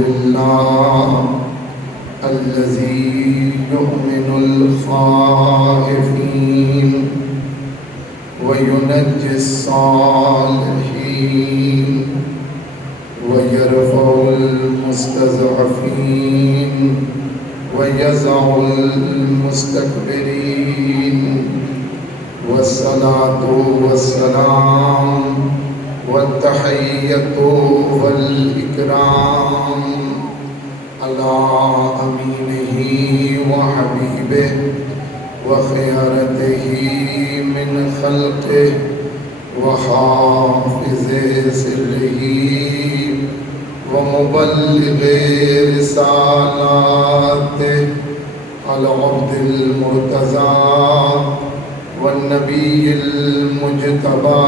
لله الذي يؤمن الخائفين وينجي الصالحين ويرفع المستضعفين ويزع المستكبرين والصلاة والسلام والتحية والإكرام على أمينه وحبيبه وخيارته من خلقه وحافظ سره ومبلغ رسالاته العبد المرتضى والنبي المجتبى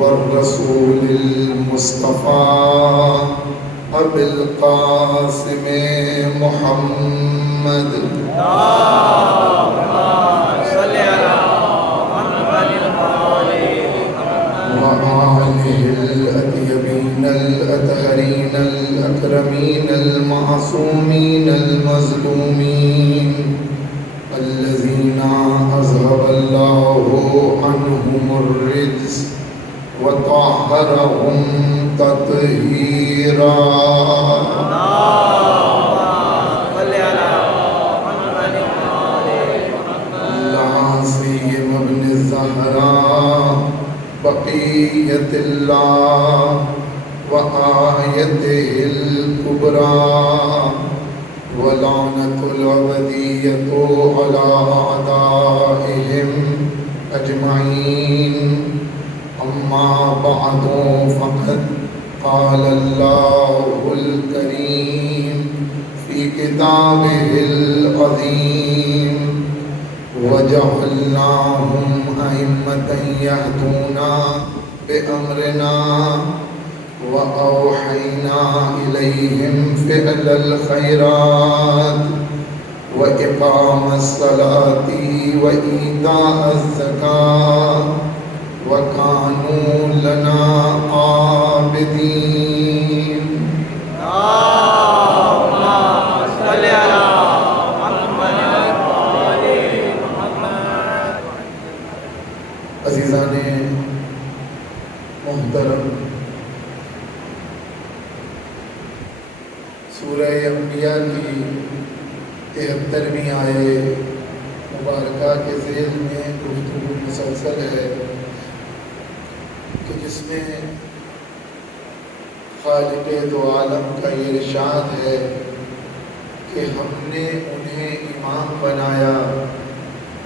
والرسول المصطفى أبي القاسم محمد وآله الأطيبين الأطهرين الأكرمين المعصومين المظلومين الذين أذهب الله عنهم الرجس وطهرهم تطهيرا لا سيما ابن الزهراء بقية الله وآيته الكبرى ولعنة الأبدية على أعدائهم أجمعين أما بعد فقد قال الله الكريم في كتابه العظيم وجعلناهم أئمة يهدون بأمرنا وأوحينا إليهم فعل الخيرات وإقام الصلاة وإيتاء الزكاة وكانوا لنا عابدين. اللهم صل على محمد وآل محمد. عزیزان محترم، سورہ انبیاء کی 73ویں آیت مبارکہ کے ذیل میں گفتگو مسلسل ہے کہ جس میں خالق دو عالم کا یہ ارشاد ہے کہ ہم نے انہیں امام بنایا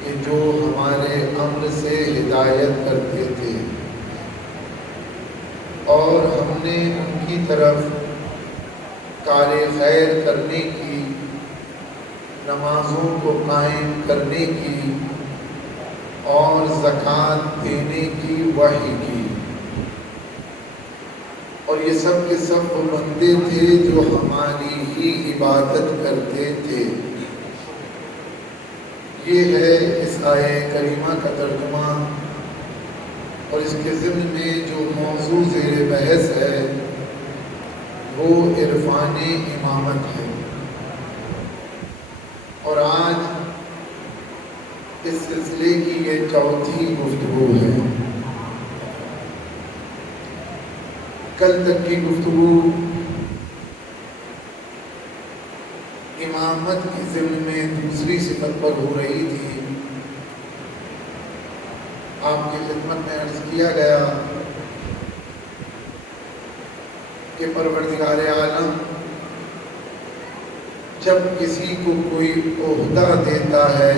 کہ جو ہمارے امر سے ہدایت کرتے تھے، اور ہم نے ان کی طرف کار خیر کرنے کی، نمازوں کو قائم کرنے کی اور زکوٰۃ دینے کی وحی کی۔ اور یہ سب کے سب وہ بندے تھے جو ہماری ہی عبادت کرتے تھے۔ یہ ہے اس آیہ کریمہ کا ترجمہ، اور اس کے ضمن میں جو موضوع زیر بحث ہے وہ عرفان امامت ہے۔ اور آج اس سلسلے کی یہ چوتھی گفتگو ہے۔ کل تک کی گفتگو امامت کی ضمن میں دوسری صفت پر ہو رہی تھی۔ آپ کی خدمت میں عرض کیا گیا کہ پروردگار عالم جب کسی کو کوئی عہدہ دیتا ہے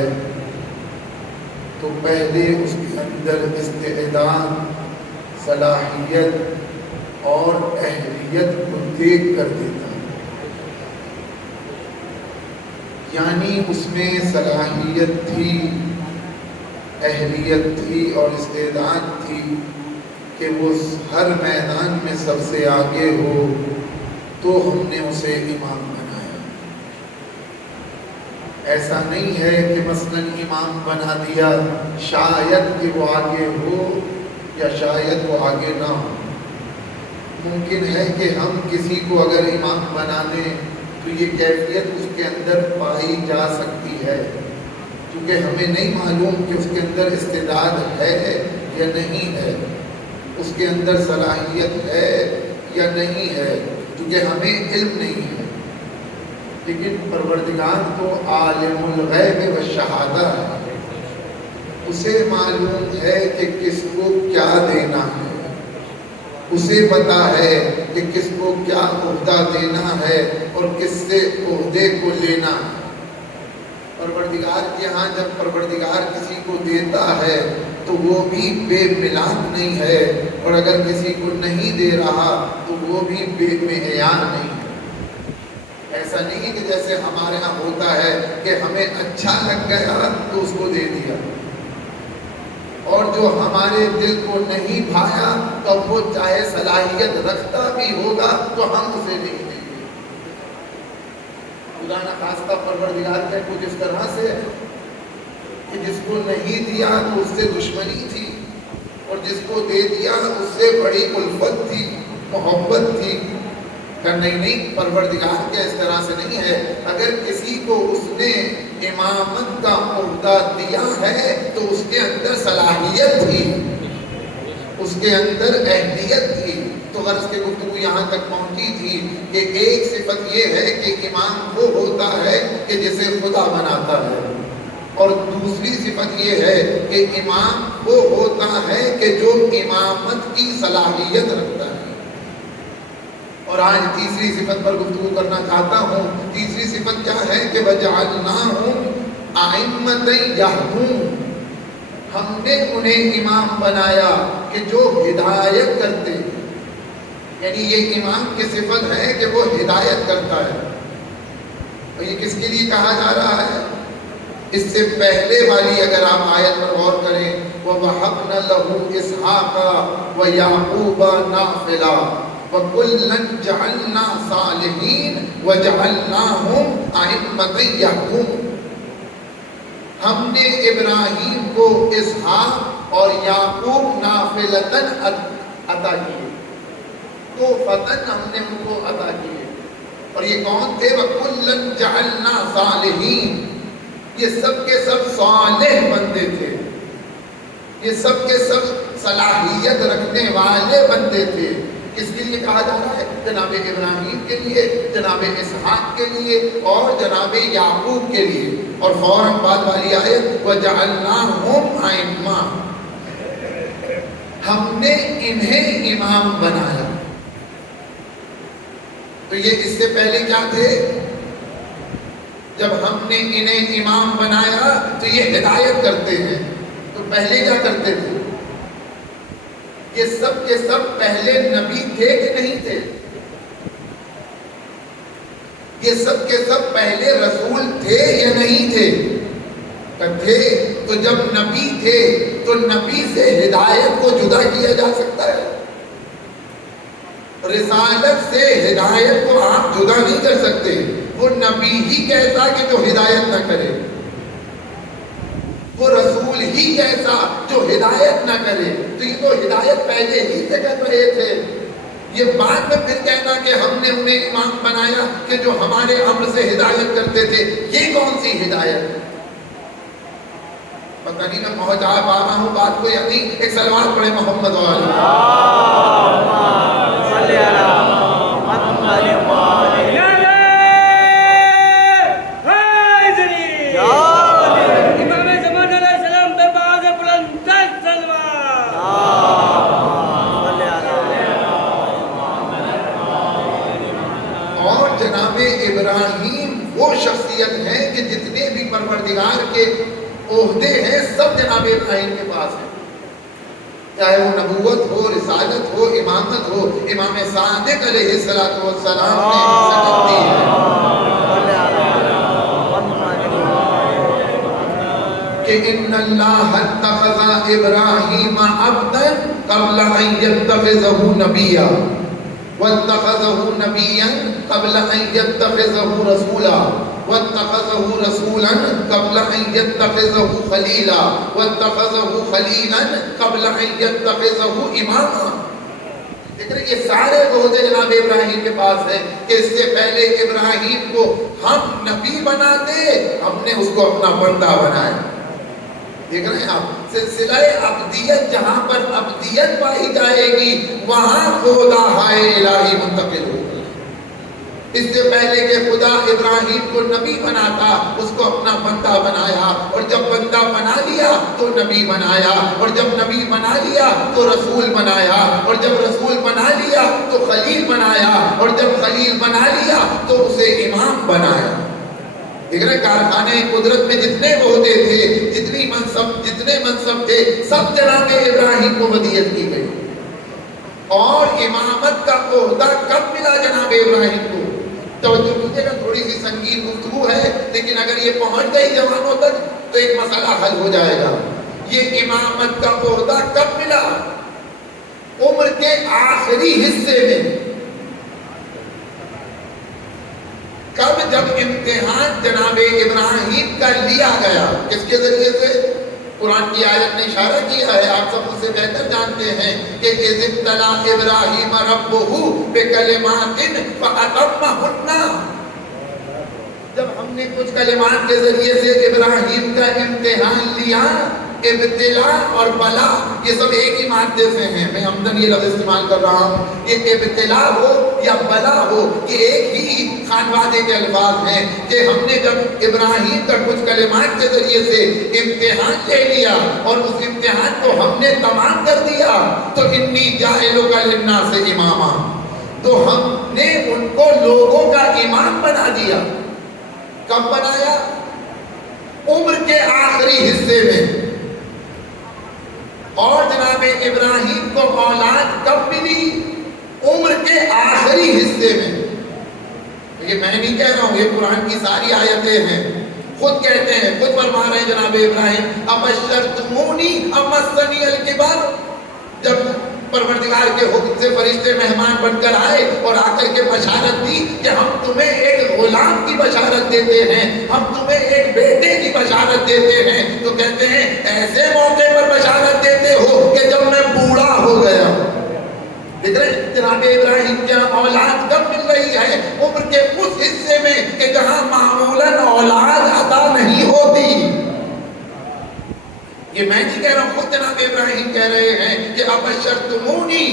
تو پہلے اس کے اندر استعداد، صلاحیت اور اہلیت کو دیکھ کر دیتا ہے۔ یعنی اس میں صلاحیت تھی، اہلیت تھی اور استعداد تھی کہ وہ ہر میدان میں سب سے آگے ہو، تو ہم نے اسے امام بنایا۔ ایسا نہیں ہے کہ مثلاً امام بنا دیا شاید کہ وہ آگے ہو یا شاید وہ آگے نہ ہو۔ ممکن ہے کہ ہم کسی کو اگر امام بنا دیں تو یہ کیفیت اس کے اندر پائی جا سکتی ہے، کیونکہ ہمیں نہیں معلوم کہ اس کے اندر استعداد ہے یا نہیں ہے، اس کے اندر صلاحیت ہے یا نہیں ہے، کیونکہ ہمیں علم نہیں ہے۔ لیکن پروردگار تو عالم الغیب والشہادہ ہے، اسے معلوم ہے کہ کس کو کیا دینا ہے، اسے پتا ہے کہ کس کو کیا عہدہ دینا ہے اور کس سے عہدے کو لینا ہے۔ پروردگار کے ہاں جب پروردگار کسی کو دیتا ہے تو وہ بھی بے ملاک نہیں ہے، اور اگر کسی کو نہیں دے رہا تو وہ بھی بے معیار نہیں ہے۔ ایسا نہیں کہ جیسے ہمارے ہاں ہوتا ہے کہ ہمیں اچھا لگ گیا تو اس کو دے دیا، اور جو ہمارے دل کو نہیں بھایا تو وہ چاہے صلاحیت رکھتا بھی ہوگا تو ہم اسے نہیں دیں گے۔ خدا نہ خواستہ پروردگار کا کچھ اس طرح سے ہے کہ جس کو نہیں دیا تو اس سے دشمنی تھی، اور جس کو دے دیا اس سے بڑی الفت تھی، محبت تھی۔ کہ نہیں پروردگار کے اس طرح سے نہیں ہے، اگر کسی کو اس نے امامت کا عہدہ دیا ہے تو اس کے اندر صلاحیت تھی، اس کے اندر اہلیت تھی۔ تو غرض کے گفتگو یہاں تک پہنچی تھی کہ ایک صفت یہ ہے کہ امام وہ ہوتا ہے کہ جسے خدا بناتا ہے، اور دوسری صفت یہ ہے کہ امام وہ ہوتا ہے کہ جو امامت کی صلاحیت رکھتا ہے۔ اور آج تیسری صفت پر گفتگو کرنا چاہتا ہوں۔ تیسری صفت کیا ہے کہ وَجَعَلْنَاهُمْ أَئِمَّةً يَهْدُونَ، ہم نے انہیں امام بنایا کہ جو ہدایت کرتے ہیں، یعنی یہ امام کی صفت ہے کہ وہ ہدایت کرتا ہے۔ اور یہ کس کے لیے کہا جا رہا ہے؟ اس سے پہلے والی اگر آپ آیت پر غور کریں، وَوَهَبْنَا لَهُ إِسْحَاقَ وَيَعْقُوبَ نَافِلًا وَكُلًّا جَعَلْنَا صَالِحِينَ وَجَعَلْنَاهُمْ أَئِمَّةً يَهْدُونَ، ہم نے ابراہیم کو اسحاق اور یعقوب نافلتاً عطا کیے، تو فتن ہم نے ان کو عطا کیے۔ اور یہ کون تھے؟ وَكُلًّا جَعَلْنَا صَالِحِينَ، یہ سب کے سب صالح بندے تھے، یہ سب کے سب صلاحیت رکھنے والے بندے تھے۔ کس کے لیے کہا جا رہا ہے؟ جناب ابراہیم کے لیے، جناب اسحاق کے لیے اور جناب یعقوب کے لیے۔ اور فوراً بعد والی آیت وَجَعَلْنَاهُمْ أَئِمَّةً، ہم نے انہیں امام بنایا۔ تو یہ اس سے پہلے کیا تھے؟ جب ہم نے انہیں امام بنایا تو یہ ہدایت کرتے ہیں، تو پہلے کیا کرتے تھے؟ یہ سب کے سب پہلے نبی تھے کہ نہیں تھے؟ یہ سب کے سب پہلے رسول تھے یا نہیں تھے؟ تھے۔ تو جب نبی تھے تو نبی سے ہدایت کو جدا کیا جا سکتا ہے؟ رسالت سے ہدایت کو آپ جدا نہیں کر سکتے۔ وہ نبی ہی کیسا کہ جو ہدایت نہ کرے، وہ رسول ہی کیسا جو ہدایت نہ کرے۔ تو یہ تو ہدایت پہلے ہی سے کر رہے تھے، یہ بعد میں پھر کہنا کہ ہم نے انہیں امام بنایا کہ جو ہمارے امر سے ہدایت کرتے تھے، یہ کون سی ہدایت ہے؟ پتہ نہیں میں پہنچا پا رہا ہوں بات کو یا نہیں؟ ایک صلوات پڑھے محمد ابراہیم وہ شخصیت ہے کہ جتنے بھی پروردگار کے عہدے ہیں سب جناب ابراہیم کے پاس ہیں، چاہے وہ نبوت ہو، رسالت ہو، امامت ہو۔ امام صادق علیہ السلام نے سجد دی ہے کہ ان اللہ اتخذ ابراہیم عبدا قبل ان یتخذہ نبیا واتخذه نبيا قبل ان يتخذه رسولا واتخذه رسولا قبل ان يتخذه خليلا واتخذه خليلا قبل ان يتخذه اماما۔ دیکھ رہے یہ سارے عہدے جناب ابراہیم کے پاس ہیں کہ اس سے پہلے ابراہیم کو ہم نبی بناتے، ہم نے اس کو اپنا بندہ بنایا۔ دیکھ رہے ہیں آپ سلسلہ ابدیت، جہاں پر ابدیت پائی جائے گی وہاں خدا ہائے الہی منتقل ہوگا۔ اس سے پہلے کہ خدا ابراہیم کو نبی بناتا، اس کو اپنا بندہ بنایا، اور جب بندہ بنا لیا تو نبی بنایا، اور جب نبی بنا لیا تو رسول بنایا، اور جب رسول بنا لیا تو خلیل بنایا، اور جب خلیل بنا لیا تو اسے امام بنایا۔ دیکھ رہے کارخانے قدرت میں جتنے عہدے تھے، جتنے منصب تھے، سب جناب ابراہیم کو ودیت کی گئی۔ اور امامت کا عہدہ کب ملا جناب ابراہیم کو؟ توجہ کیجیے گا، تھوڑی سی سنگین گفتگو ہے، لیکن اگر یہ پہنچ گئی جوانوں تک تو ایک مسئلہ حل ہو جائے گا۔ یہ امامت کا عہدہ کب ملا؟ عمر کے آخری حصے میں۔ کب؟ جب امتحان جناب ابراہیم کا لیا گیا۔ کس کے ذریعے سے؟ قرآن کی آیت نے اشارہ کیا ہے، آپ سب مجھ سے بہتر جانتے ہیں کہ اذ ابتلی ابراہیم ربہ بکلمات فاتمہن، جب ہم نے کچھ کلمات کے ذریعے سے ابراہیم کا امتحان لیا۔ ابتلا اور بلا یہ سب ایک ہی مادے سے ہیں، میں عمدن یہ لفظ استعمال کر رہا ہوں۔ یہ ابتلا ہو یا بلا ہو، یہ ایک ہی خانوادے کے الفاظ ہیں کہ ہم نے جب ابراہیم کا کچھ کلمات کے ذریعے سے امتحان لے لیا اور اس امتحان کو ہم نے تمام کر دیا تو انی جاعلک للناس اماما، تو ہم نے ان کو لوگوں کا امام بنا دیا۔ کب بنایا؟ عمر کے آخری حصے میں۔ اور جناب ابراہیم کو اولاد کب ملی؟ عمر کے آخری حصے میں۔ یہ میں نہیں کہہ رہا ہوں، یہ قرآن کی ساری آیتیں ہیں، خود کہتے ہیں، خود فرما رہے ہیں جناب ابراہیم ابشرتمونی ام مسنی الکبر، جب پروردگار کے حکم سے فرشتے مہمان بن کر آئے اور آ کر کے بشارت دی کہ ہم تمہیں ایک غلام کی بشارت دیتے ہیں، ہم تمہیں ایک بیٹے کی بشارت دیتے ہیں، تو کہتے ہیں ایسے موقع پر بشارت دیتے ہو کہ جب میں بوڑھا ہو گیا۔ دیکھ رہے جناب ابراہیم کی اولاد کب مل رہی ہے؟ عمر کے اس حصے میں کہ جہاں معمولاً اولاد عطا نہیں ہوتی۔ یہ میں نہیں کہہ رہا ہوں، خود جناب ابراہیم کہہ رہے ہیں کہ ابشرتمونی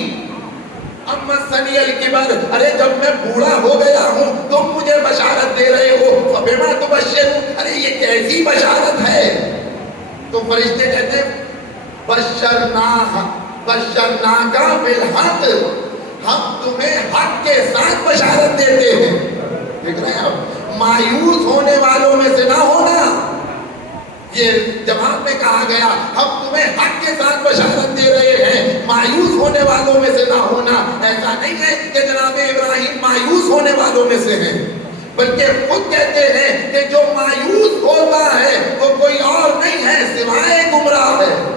ام مسنی الکبر، ارے جب میں بوڑھا ہو گیا ہوں تم مجھے بشارت دے رہے ہو، فبما تبشرون، ارے یہ کیسی بشارت ہے؟ تو فرشتے کہتے ہیں بشرناک بالحق، ہم تمہیں حق کے ساتھ بشارت دیتے ہیں۔ دیکھ رہے ہیں آپ، مایوس ہونے والوں میں سے نہ ہونا۔ یہ جواب میں کہا گیا ہم تمہیں حق کے ساتھ بشارت دے رہے ہیں، مایوس ہونے والوں میں سے نہ ہونا۔ ایسا نہیں ہے کہ جناب ابراہیم مایوس ہونے والوں میں سے ہیں، بلکہ خود کہتے ہیں کہ جو مایوس ہوتا ہے وہ کوئی اور نہیں ہے سوائے گمراہ ہے،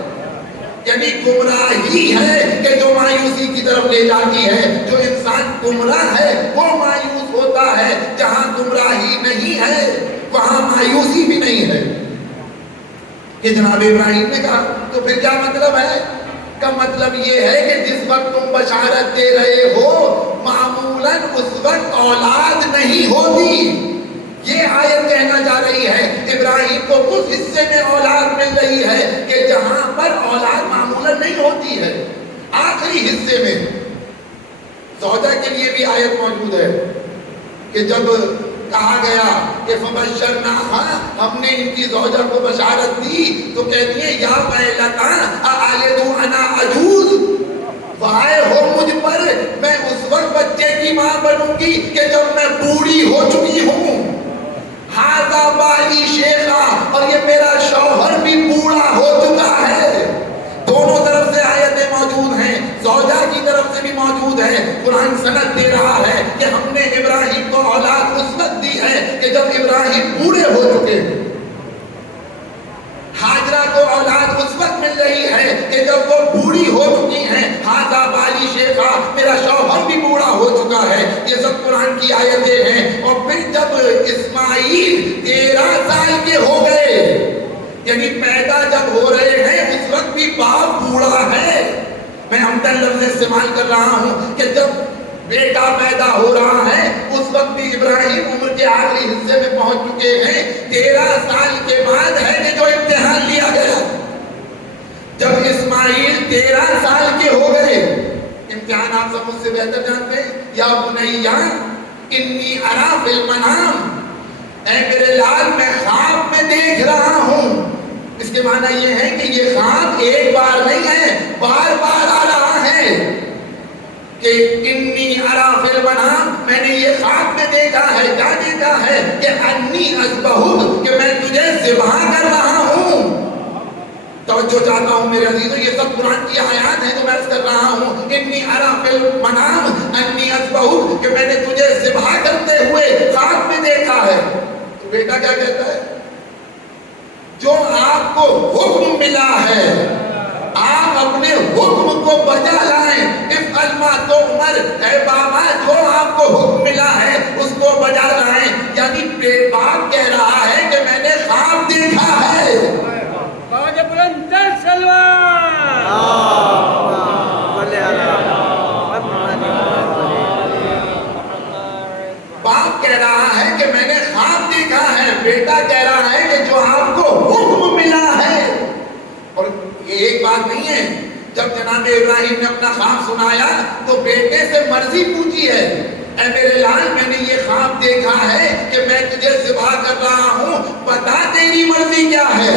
یعنی گمراہی ہے کہ جو مایوسی کی طرف لے جاتی ہے۔ جو انسان گمراہ ہے وہ مایوس ہوتا ہے، جہاں گمراہی نہیں ہے وہاں مایوسی بھی نہیں ہے۔ کہ جناب ابراہیم نے کہا تو پھر کیا مطلب ہے؟ کا مطلب یہ ہے کہ جس وقت تم بشارت دے رہے ہو معمولاً اس وقت اولاد نہیں ہوتی۔ یہ آیت کہنا جا رہی ہے ابراہیم کو اس حصے میں اولاد مل رہی ہے کہ جہاں پر اولاد معمولاً نہیں ہوتی ہے، آخری حصے میں۔ زوجہ کے لیے بھی آیت موجود ہے کہ جب کہا گیا کہ فبشرناہا، ہم نے ان کی زوجہ کو بشارت دی تو کہتی ہیں یا ویلتا االد انا عجوز، وائے ہو مجھ پر، میں اس وقت بچے کی ماں بنوں گی کہ جب میں بوڑھی ہو چکی ہوں۔ ھذا بالی شیخا، اور یہ میرا شوہر بھی بوڑھا ہو چکا ہے۔ دونوں طرف سے آیتیں موجود ہیں، زوجہ کی طرف سے بھی موجود ہے۔ قرآن سند دے رہا ہے کہ ہم نے ابراہیم کو اولاد اس وقت دی ہے کہ جب ابراہیم بوڑھے ہو چکے ہیں۔ ہاجرہ کو اولاد اس وقت مل رہی ہے کہ جب وہ بوڑھی ہو چکی ہیں۔ ھذا بالی شیخا، میرا شوہر بھی بوڑھا ہو چکا ہے۔ یہ سب قرآن کی آیتیں ہیں۔ اور پھر جب اسماعیل 13 سال کے ہو گئے، یعنی پیدا جب ہو رہے ہیں اس وقت بھی باپ بوڑھا ہے، میں ہمدن لفظ استعمال کر رہا ہوں کہ جب بیٹا پیدا ہو رہا ہے اس وقت بھی ابراہیم عمر کے آخری حصے میں پہنچ چکے ہیں. 13 سال کے بعد ہے کہ جو امتحان لیا گیا. جب اسماعیل 13 سال کے ہو گئے، امتحان آپ سب مجھ سے بہتر جانتے ہیں. یا بنیا انی ارا فی المنام، اے میرے لال میں خواب میں دیکھ رہا ہوں. اس کے معنی یہ ہے کہ یہ خواب ایک بار نہیں ہے، بار بار آ رہا ہے کہ انی ارا فی المنام، میں نے یہ خواب میں دیکھا ہے. کیا دیکھا ہے؟ کہ انی اذبحک، کہ میں تجھے ذبح کر رہا ہوں. توجہ چاہتا ہوں میرے عزیزوں، یہ سب قرآن کی آیات ہیں جو میں عرض کر رہا ہوں. انی ارا فی المنام انی اذبحک، کہ میں نے تجھے ذبح کرتے ہوئے خواب میں دیکھا ہے. تو بیٹا کیا کہتا ہے؟ جو آپ کو حکم ملا ہے آپ اپنے حکم کو بجا لائیں. افعل ما تؤمر، اے بابا جو آپ کو حکم ملا ہے اس کو بجا لائیں. یعنی باپ کہہ رہا ہے کہ میں نے خواب دیکھا ہے. باپ کہہ رہا ہے کہ میں نے خواب دیکھا ہے، بیٹا کہہ رہا ہے کہ جو آپ کو حکم ملا ہے. اور یہ ایک بات نہیں ہے، جب جناب ابراہیم نے اپنا خواب سنایا تو بیٹے سے مرضی پوچھی ہے. اے میرے لال میں نے یہ خواب دیکھا ہے کہ میں تجھے ذبح کر رہا ہوں، بتا تیری مرضی کیا ہے.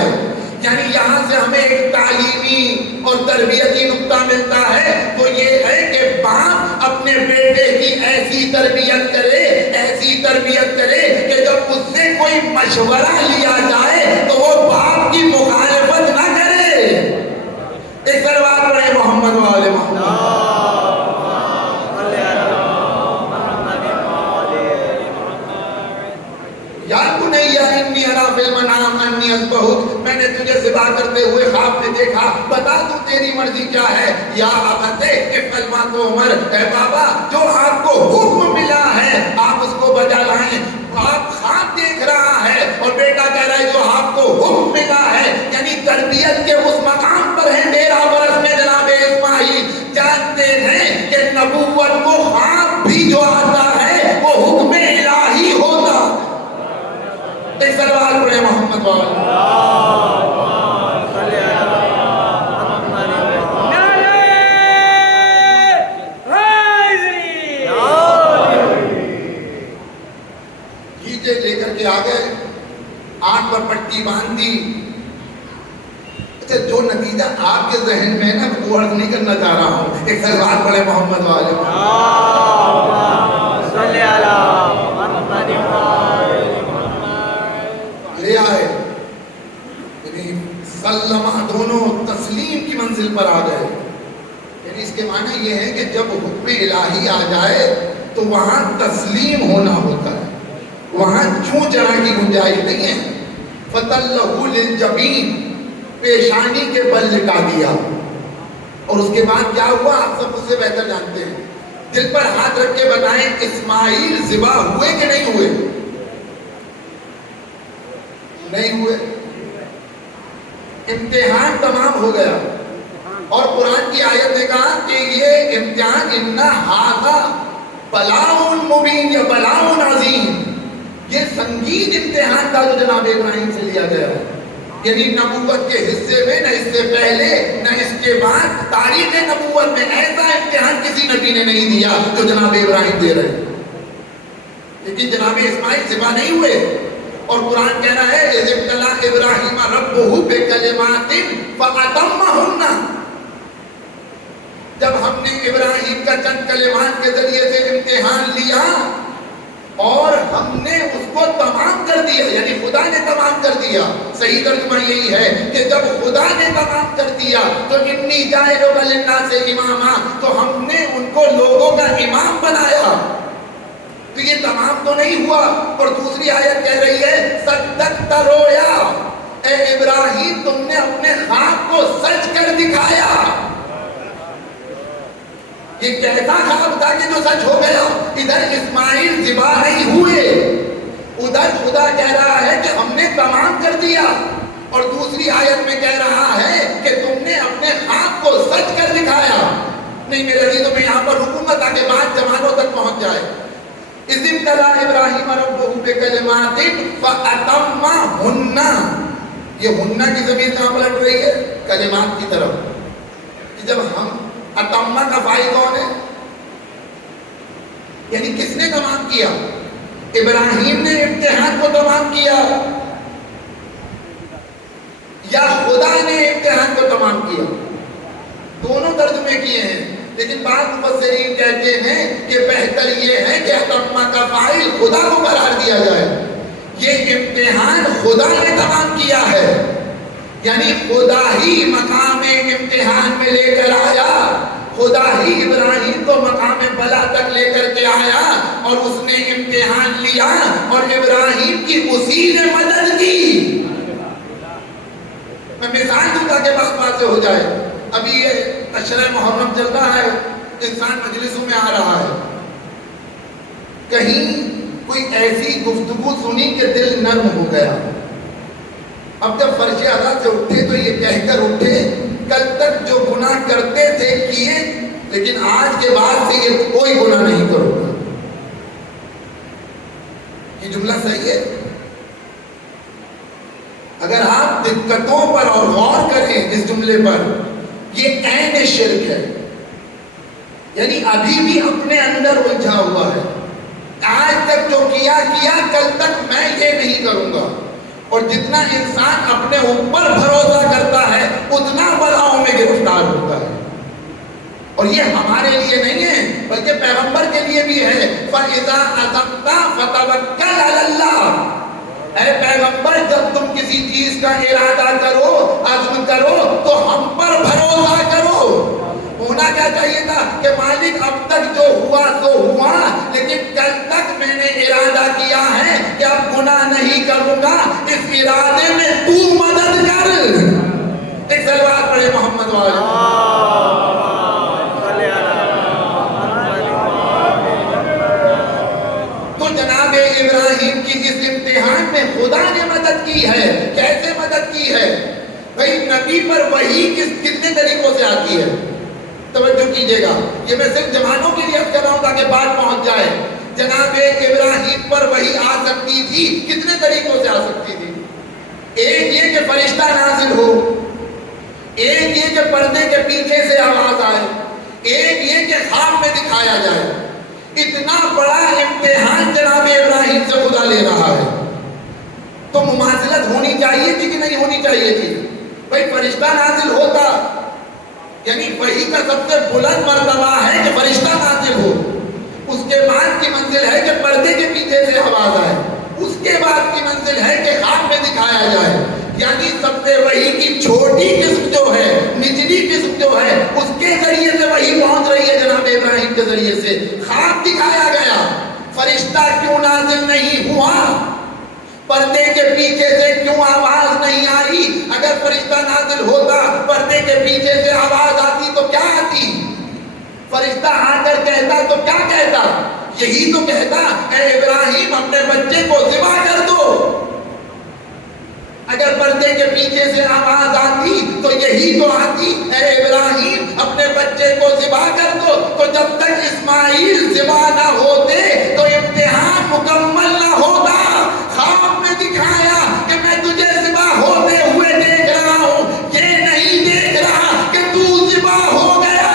یعنی یہاں سے ہمیں ایک تعلیمی اور تربیتی نقطہ ملتا ہے، وہ یہ ہے کہ باپ اپنے بیٹے کی ایسی تربیت کرے، ایسی تربیت کرے کہ جب اس سے کوئی مشورہ لیا جائے تو وہ باپ کی مخالفت نہ کرے. ایک سلوات پڑھیں محمد والے محمد. یا بنیا انی ارا فی المنام انی اذبحک، میں نے تجھے ذبح کرتے ہوئے خواب میں دیکھا، بتا تو تیری مرضی کیا ہے. یا ابت افعل ما تؤمر، اے بابا جو آپ کو حکم ملا ہے آپ اس کو بجا لائیں. آپ خواب دیکھ رہا ہے اور بیٹا کہہ رہا ہے جو آپ کو حکم ملا ہے. یعنی تربیت کے اس مقام پر ہیں 13 برس میں جناب اسماعیل. جانتے ہیں کہ نبوت کو خواب بھی جو آتا ہے وہ حکم الہی ہوتا. ایک سلوات پڑھے محمد والا. لے کر کے آ گئے، آنکھ پر پٹی باندھ دی. اچھا جو نتیجہ آپ کے ذہن میں ہے نا وہ عرض نہیں کرنا چاہ رہا ہوں. ایک سلوات پڑھے محمد والے. لے آئے، یعنی سلمہ، دونوں تسلیم کی منزل پر آ گئے. یعنی اس کے معنی یہ ہے کہ جب حکم الہی آ جائے تو وہاں تسلیم ہونا ہوتا ہے، وہاں چوں چرا کی گنجائش نہیں ہے. فَتَلَّهُ لِلْجَبِينِ، پیشانی کے بل لٹا دیا. اور اس کے بعد کیا ہوا آپ سب مجھ سے بہتر جانتے ہیں. دل پر ہاتھ رکھ کے بتائیں اسماعیل ذبح ہوئے کہ نہیں ہوئے؟ نہیں ہوئے. امتحان تمام ہو گیا اور قرآن کی آیت نے کہا کہ یہ امتحان اِنَّ هَذَا بَلَاءٌ مُبِينٌ یا بَلَاءٌ عَظِيمٌ، یہ سنگین امتحان تھا جو جناب ابراہیم سے لیا گیا. یعنی نبوت کے حصے میں نہ اس سے پہلے نہ اس کے بعد تاریخ نبوت میں ایسا امتحان کسی نبی نے نہیں دیا جو جناب ابراہیم دے رہے. لیکن جناب اسماعیل ذبح نہیں ہوئے اور قرآن کہہ رہا ہے اذ ابتلی ابراہیم ربہ بکلمات فاتمہن، جب ہم نے ابراہیم کا چند کلمات کے ذریعے سے امتحان لیا اور ہم نے اس کو تمام کر دیا. یعنی خدا نے تمام کر دیا. صحیح ترجمہ یہی ہے کہ جب خدا نے تمام کر دیا تو انی جاعلک للناس اماما، تو ہم نے ان کو لوگوں کا امام بنایا. تو یہ تمام تو نہیں ہوا. اور دوسری آیت کہہ رہی ہے صدقت رؤیا، اے ابراہیم تم نے اپنے خواب کو سچ کر دکھایا. یہ کیسا خواب تھا کہ جو سچ ہو گیا. ادھر اسماعیل ذبح نہیں ہوئے، ادھر خدا کہہ رہا ہے کہ ہم نے تمام کر دیا. اور دوسری آیت میں کہہ رہا ہے کہ تم نے اپنے خواب کو سچ کر دکھایا. نہیں میرے عزیزوں میں یہاں پر رکوں گا تاکہ بات زمانوں تک پہنچ جائے. اذ ابتلی ابراہیم ربہ بکلمات فاتمہن. یہ ہنہ کی ضمیر کہاں پلٹ رہی ہے؟ کلمات کی طرف. کہ جب ہم اتمہ کا فاعل کون ہے؟ یعنی کس نے تمام کیا؟ ابراہیم نے امتحان کو تمام کیا یا خدا نے امتحان کو تمام کیا؟ دونوں ترجمے کیے ہیں، لیکن بعض مفسرین کہتے ہیں کہ بہتر یہ ہے کہ اتمہ کا فاعل خدا کو قرار دیا جائے. یہ امتحان خدا نے تمام کیا ہے، یعنی خدا ہی مقام امتحان میں لے کر آیا. خدا ہی ابراہیم کو مقام بلا تک لے کر کے آیا اور اس نے امتحان لیا اور ابراہیم کی اسی نے مدد کی. میں مثال دوں گا کہ بات ہو جائے. ابھی یہ عشرہ محرم چل رہا ہے، انسان مجلسوں میں آ رہا ہے، کہیں کوئی ایسی گفتگو سنی کہ دل نرم ہو گیا. اب جب فرش اعلیٰ سے اٹھے تو یہ کہہ کر اٹھے کل تک جو گناہ کرتے تھے کیے، لیکن آج کے بعد سے یہ کوئی گناہ نہیں کروں گا. یہ جملہ صحیح ہے؟ اگر آپ دقتوں پر اور غور کریں اس جملے پر، یہ عین شرک ہے. یعنی ابھی بھی اپنے اندر الجھا ہوا ہے. آج تک جو کیا کل تک میں یہ نہیں کروں گا. اور جتنا انسان اپنے اوپر بھروسہ کرتا ہے اتنا بلاؤں میں گرفتار ہوتا ہے. اور یہ ہمارے لیے نہیں ہے بلکہ پیغمبر کے لیے بھی ہے. فَإِذَا عَزَمْتَ فَتَوَكَّلْ عَلَى اللَّهِ. اے پیغمبر جب تم کسی چیز کا ارادہ کرو، عزم کرو تو ہم پر بھروسہ کرو. ہونا کیا چاہیے تھا کہ مالک اب تک جو ہوا سو ہوا، لیکن کل تک میں نے ارادہ کیا ہے کہ اب گناہ نہیں کروں گا، اس ارادے میں تو مدد کر. ایک سلوات پڑھے محمد والے. تو جناب ابراہیم کی اس امتحان میں خدا نے مدد کی ہے. کیسے مدد کی ہے بھئی؟ نبی پر وحی کتنے طریقوں سے آتی ہے؟ توجہ کیجئے گا، یہ میں صرف جوانوں کے لیے کر رہا ہوں تاکہ بات پہنچ جائے. جناب ابراہیم پر وحی آ سکتی تھی، کتنے طریقوں سے آ سکتی تھی؟ ایک یہ کہ فرشتہ نازل ہو، ایک یہ کہ پردے کے پیچھے سے آواز آئے، ایک یہ کہ خواب میں دکھایا جائے. اتنا بڑا امتحان جناب ابراہیم سے خدا لے رہا ہے تو مماثلت ہونی چاہیے تھی کہ نہیں ہونی چاہیے تھی؟ بھئی فرشتہ نازل ہوتا، یعنی وحی کا سب سے بلند مرتبہ ہے کہ فرشتہ نازل ہو. اس کے بعد کی منزل ہے کہ پردے کے پیچھے سے آواز آئے. اس کے بعد کی منزل ہے کہ خواب میں دکھایا جائے. یعنی سب سے وحی کی چھوٹی قسم جو ہے، نچلی قسم جو ہے، اس کے ذریعے سے وحی پہنچ رہی ہے. جناب ابراہیم کے ذریعے سے خواب دکھایا گیا. فرشتہ کیوں نازل نہیں ہوا؟ پردے کے پیچھے سے کیوں آواز نہیں آئی؟ اگر فرشتہ نازل ہوتا، پردے کے پیچھے سے آواز آتی تو کیا آتی؟ فرشتہ آ کر کہتا تو کیا کہتا؟ یہی تو کہتا اے ابراہیم اپنے بچے کو ذبح کر دو. اگر پردے کے پیچھے سے آواز آتی تو یہی تو آتی اے ابراہیم اپنے بچے کو ذبح کر دو. تو جب تک اسماعیل ذبح نہ ہوتے تو امتحان مکمل نہ ہوتا. خواب میں دکھایا کہ میں تجھے ذبح ہوتے ہوئے دیکھ رہا ہوں، یہ نہیں دیکھ رہا کہ تو ذبح ہو گیا.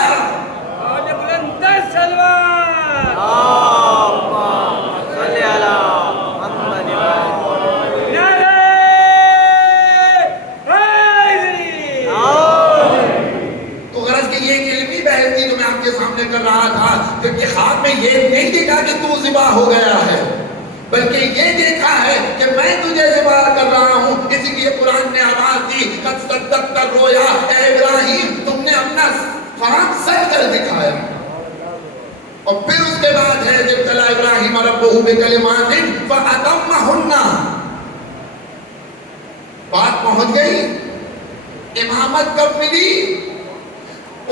تو غرض کہ یہ ایک علمی بحث تھی جو میں آپ کے سامنے کر رہا تھا کہ خواب میں یہ نہیں دیکھا کہ تو ذبح ہو گیا ہے، بلکہ یہ دیکھا ہے کہ میں تجھے ذبح کر رہا ہوں. اسی لیے قرآن نے آواز دی قد صدقت الرؤیا، اے ابراہیم تم نے اپنا خواب سچ کر دکھایا. اور پھر اس کے بعد ہے جب ابتلی ابراہیم ربہ بکلمات فاتمہن. بات پہنچ گئی. امامت کب ملی؟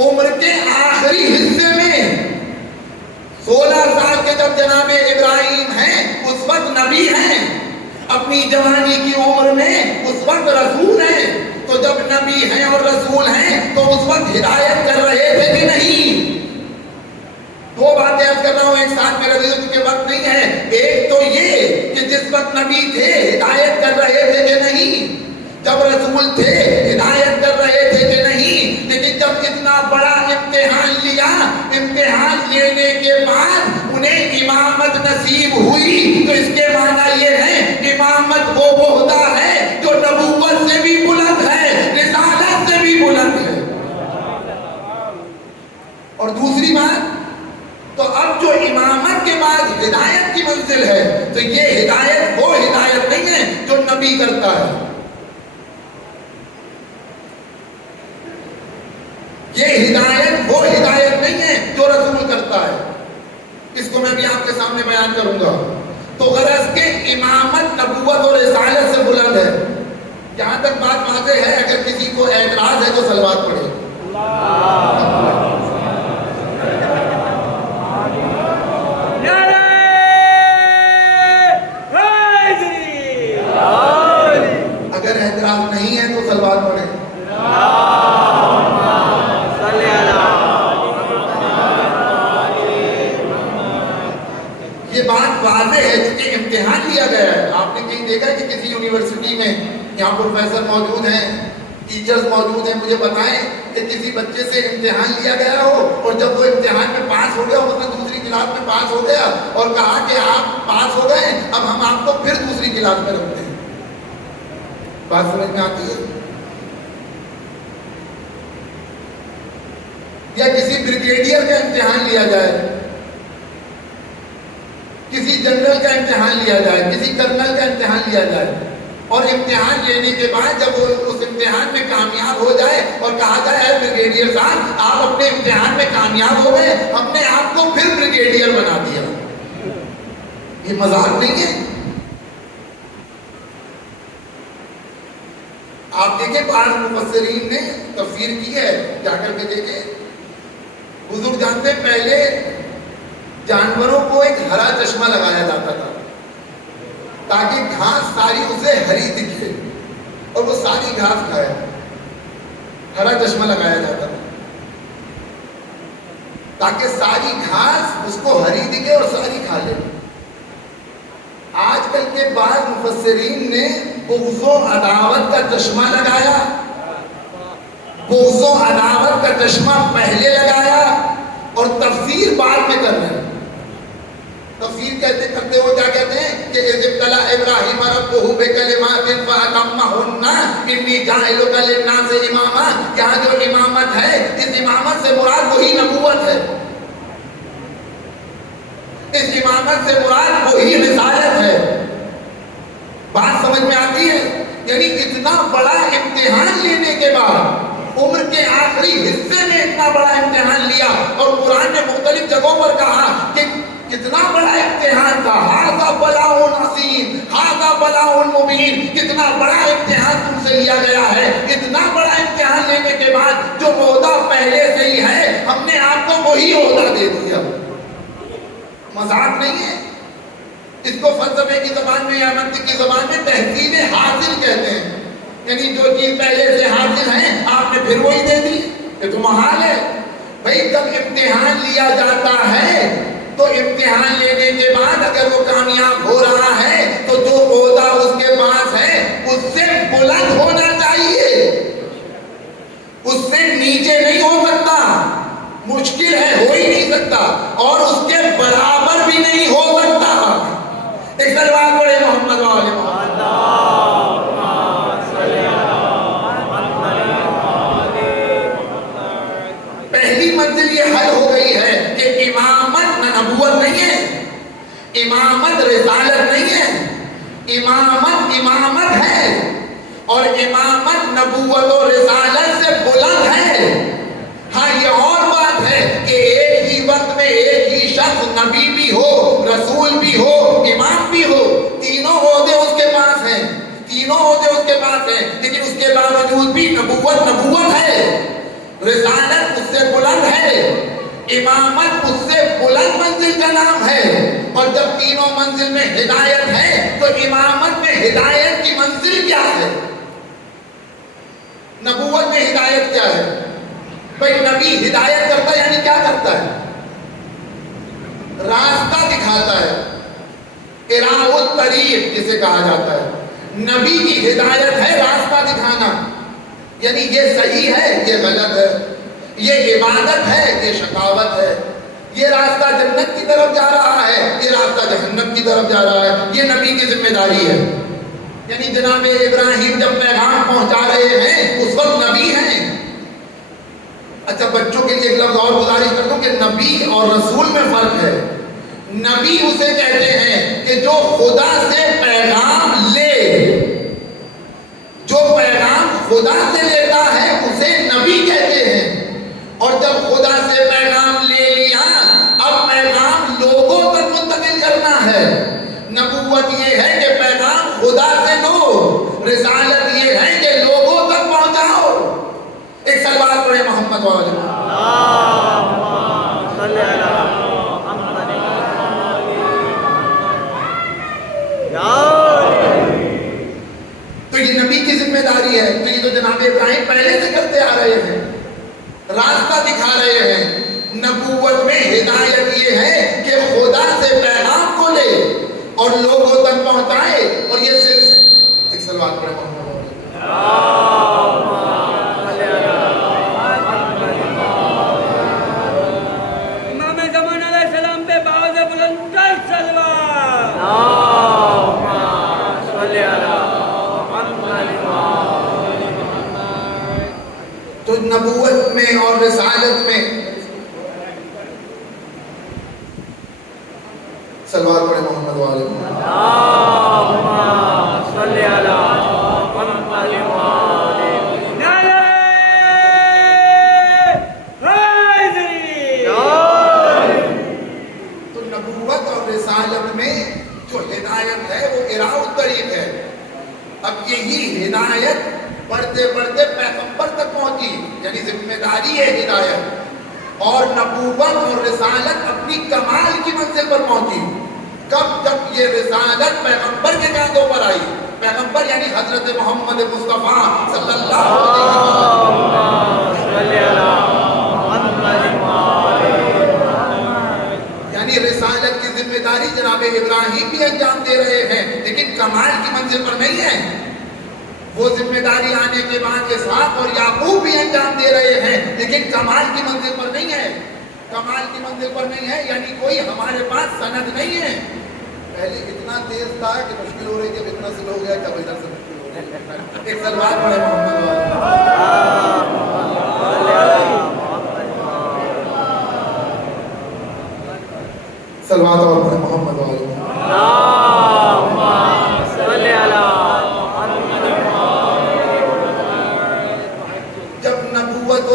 عمر کے آخری حصے میں. 16 سال کے جب جناب ابراہیم ہیں اس وقت نبی ہیں، اپنی جوانی کی عمر میں اس وقت رسول ہیں. تو جب نبی ہیں اور رسول ہیں تو اس وقت ہدایت کر رہے تھے کہ نہیں؟ دو باتیں عرض کر رہا ہوں ایک ساتھ میرا عزیزوں کیونکہ وقت نہیں ہے. ایک تو یہ کہ جس وقت نبی تھے ہدایت کر رہے تھے کہ نہیں؟ جب رسول تھے ہدایت کر رہے تھے کہ نہیں؟ لیکن جب اتنا بڑا امتحان لیا، امتحان لینے کے بعد انہیں امامت نصیب ہوئی، تو اس کے معنی یہ ہے امامت وہ عہدہ ہے جو نبوت سے بھی بلند ہے، رسالت سے بھی بلند ہے. اور دوسری بات، تو اب جو امامت کے بعد ہدایت کی منزل ہے، تو یہ ہدایت وہ ہدایت نہیں ہے جو نبی کرتا ہے، یہ ہدایت وہ ہدایت نہیں ہے جو رسول کرتا ہے. اس کو میں بھی آپ کے سامنے بیان کروں گا. تو غرض کہ امامت نبوت اور رسالت سے بلند ہے. جہاں تک بات واضح ہے، اگر کسی کو اعتراض ہے تو صلوات پڑھے. اگر اعتراض نہیں ہے تو صلوات پڑھے. یہ بات واضح ہے کیونکہ امتحان لیا گیا ہے. آپ نے کہیں دیکھا کہ کسی یونیورسٹی میں یہاں پروفیسر موجود ہیں، ٹیچرز موجود ہیں، مجھے بتائیں کہ کسی بچے سے امتحان لیا گیا ہو اور جب وہ امتحان میں پاس ہو گیا، مطلب دوسری کلاس میں پاس ہو گیا اور کہا کہ آپ پاس ہو گئے، اب ہم آپ کو پھر دوسری کلاس میں رکھتے ہیں. بات سمجھ میں آتی ہے؟ یا کسی بریگیڈیئر کا امتحان لیا جائے، کسی جنرل کا امتحان لیا جائے، کسی کرنل کا امتحان لیا جائے، اور امتحان لینے کے بعد جب وہ اس امتحان میں کامیاب ہو جائے اور کہا جائے اے بریگیڈیئر صاحب آپ اپنے امتحان میں کامیاب ہو گئے، ہم نے آپ کو پھر بریگیڈیئر بنا دیا. یہ مذاق نہیں ہے. آپ دیکھیں بعض مفسرین نے تفسیر کی ہے، جا کر کے دیکھیں. بزرگ جانتے ہیں پہلے جانوروں کو ایک ہرا چشمہ لگایا جاتا تھا تاکہ گھاس ساری اسے ہری دکھے اور وہ ساری گھاس کھائے. ہرا چشمہ لگایا جاتا تھا تاکہ ساری گھاس اس کو ہری دکھے اور ساری کھا لے. آج کل کے بعض مفسرین نے بغض و عداوت کا چشمہ لگایا. بغض و عداوت کا چشمہ پہلے لگایا اور تفسیر بعد میں کر رہے ہیں. تفسیر کرتے ہو کیا کہتے ہیں کہ اذ ابتلی ابراہیم ربہ بکلمات فاتمہن انی جاعلک للناس اماما. یہاں جو امامت ہے، اس امامت سے مراد وہی نبوت ہے، اس امامت سے مراد وہی رسالت ہے. بات سمجھ میں آتی ہے؟ یعنی اتنا بڑا امتحان لینے کے بعد عمر کے آخری حصے میں اتنا بڑا امتحان لیا، اور قرآن نے مختلف جگہوں پر کہا کہ کتنا بڑا امتحان تھا. ھذا بلاء عظیم، ھذا بلاء مبین. کتنا بڑا امتحان تم سے لیا گیا ہے. اتنا بڑا امتحان لینے کے بعد جو عہدہ پہلے سے ہی ہے، ہم نے آپ کو وہی عہدہ دے دیا. مذاق نہیں ہے. اس کو فلسفے کی زبان میں یا منطق کی زبان میں تحصیل حاصل کہتے ہیں. یعنی جو چیز پہلے سے حاصل ہے آپ نے پھر وہی دے دی. یہ تو محال ہے بھائی. جب امتحان لیا جاتا ہے تو امتحان لینے کے بعد اگر وہ کامیاب ہو رہا ہے تو جو عہدہ اس کے پاس ہے اس سے بلند ہونا چاہیے، اس سے نیچے نہیں ہو سکتا. مشکل ہے، ہو ہی نہیں سکتا، اور اس کے برابر بھی نہیں ہو سکتا. ایک صلوات پڑھے محمد وآل محمد. پہلی منزل یہ حل ہو گئی ہے کہ امامت نبوت نہیں ہے، امامت رسالت نہیں ہے. امامت امامت ہے اور امامت نبوت و رسالت سے بلند ہے. ہاں یہ اور بات ہے کہ ایک ہی وقت میں ایک ہی شخص نبی بھی ہو، رسول بھی ہو، امام بھی ہو. تینوں عہدے اس کے پاس ہیں، تینوں عہدے اس کے پاس ہیں، لیکن اس کے باوجود بھی نبوت نبوت ہے، رسالت اس سے بلند ہے، امامت اس سے بلند منزل کا نام ہے. اور جب تینوں منزل میں ہدایت ہے تو امامت میں ہدایت کی منزل کیا ہے؟ نبوت میں ہدایت کیا ہے؟ بھائی نبی ہدایت کرتا ہے یعنی کیا کرتا ہے؟ راستہ دکھاتا ہے، اراء الطریق جسے کہا جاتا ہے۔ نبی کی ہدایت ہے راستہ دکھانا، یعنی یہ صحیح ہے یہ غلط ہے، یہ عبادت ہے یہ شقاوت ہے، یہ راستہ جنت کی طرف جا رہا ہے یہ راستہ جہنم کی طرف جا رہا ہے، یہ نبی کی ذمہ داری ہے۔ یعنی جناب ابراہیم جب پیغام پہنچا رہے ہیں اس وقت نبی ہیں۔ اچھا بچوں کے لیے ایک لفظ اور گزارش کر دوں کہ نبی اور رسول میں فرق ہے۔ نبی اسے کہتے ہیں کہ جو خدا سے پیغام لے، جو پیغام خدا سے لیتا ہے اسے نبی کہتے ہیں، اور جب خدا سے پیغام لے لیا اب پیغام لوگوں تک منتقل کرنا ہے۔ نبوت یہ ہے کہ پیغام خدا سے لو، رسالت یہ ہے کہ لوگوں تک پہنچاؤ۔ ایک سلوات پڑھے محمد والے۔ تو یہ نبی کی ذمہ داری ہے، تو یہ تو جناب ابراہیم پہلے سے کرتے آ رہے ہیں، راستہ دکھا رہے ہیں۔ نبوت میں ہدایت یہ ہے کہ خدا سے پیغام کو لے اور لوگوں تک پہنچائے، اور یہ صرف ایک سلوات پڑھے محمد۔ تو نبوت میں اور رسالت میں سلوات پڑھے محمد والے۔ تو نبوت اور رسالت میں جو ہدایت ہے وہ اراء الطریق ہے۔ اب یہی ہدایت پڑھتے پڑھتے پیغمبر تک پہنچی، یعنی ذمہ داری ہے ہدایت، اور نبوت اور رسالت اپنی کمال کی منزل پر پہنچی کب؟ جب یہ رسالت پیغمبر کے کاندھوں پر آئی۔ پیغمبر یعنی حضرت محمد مصطفیٰ صلی اللہ علیہ وسلم، یعنی رسالت کی ذمہ داری جناب ابراہیم بھی انجام دے رہے ہیں، لیکن کمال کی منزل پر نہیں ہے۔ وہ ذمہ داری آنے کے بعد اسحاق اور یعقوب بھی انجام دے رہے ہیں، لیکن کمال کی منزل پر نہیں ہے۔ کمال کی منزل پر نہیں ہے یعنی کوئی ہمارے پاس سند نہیں ہے۔ پہلے اتنا تیز تھا کہ مشکل ہو رہی تھی، اب اتنا سلو ہو گیا کہ اب ادھر سے مشکل ہو رہی ہے۔ ایک سلوات پڑھے محمد۔ سلوات اور پڑھے محمد والے۔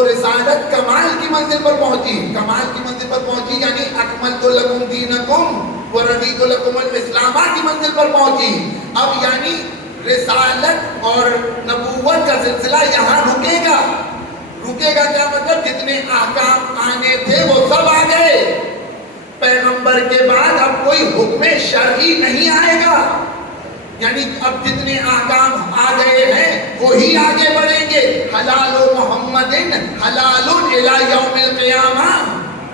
رسالت کمال کی منزل پر پہنچی، کمال کی منزل پر پہنچی یعنی اکملت لکم دینکم ورضیت لکم الاسلام کی منزل پر پہنچی۔ اب یعنی رسالت اور نبوت کا سلسلہ یہاں رکے گا۔ رکے گا کیا مطلب؟ جتنے احکام آنے تھے وہ سب آ گئے۔ پیغمبر کے بعد اب کوئی حکم شرعی نہیں آئے گا، یعنی اب جتنے احکام آ گئے ہیں وہی آگے بڑھیں گے۔ حلال محمد حلال الی یوم القیامہ،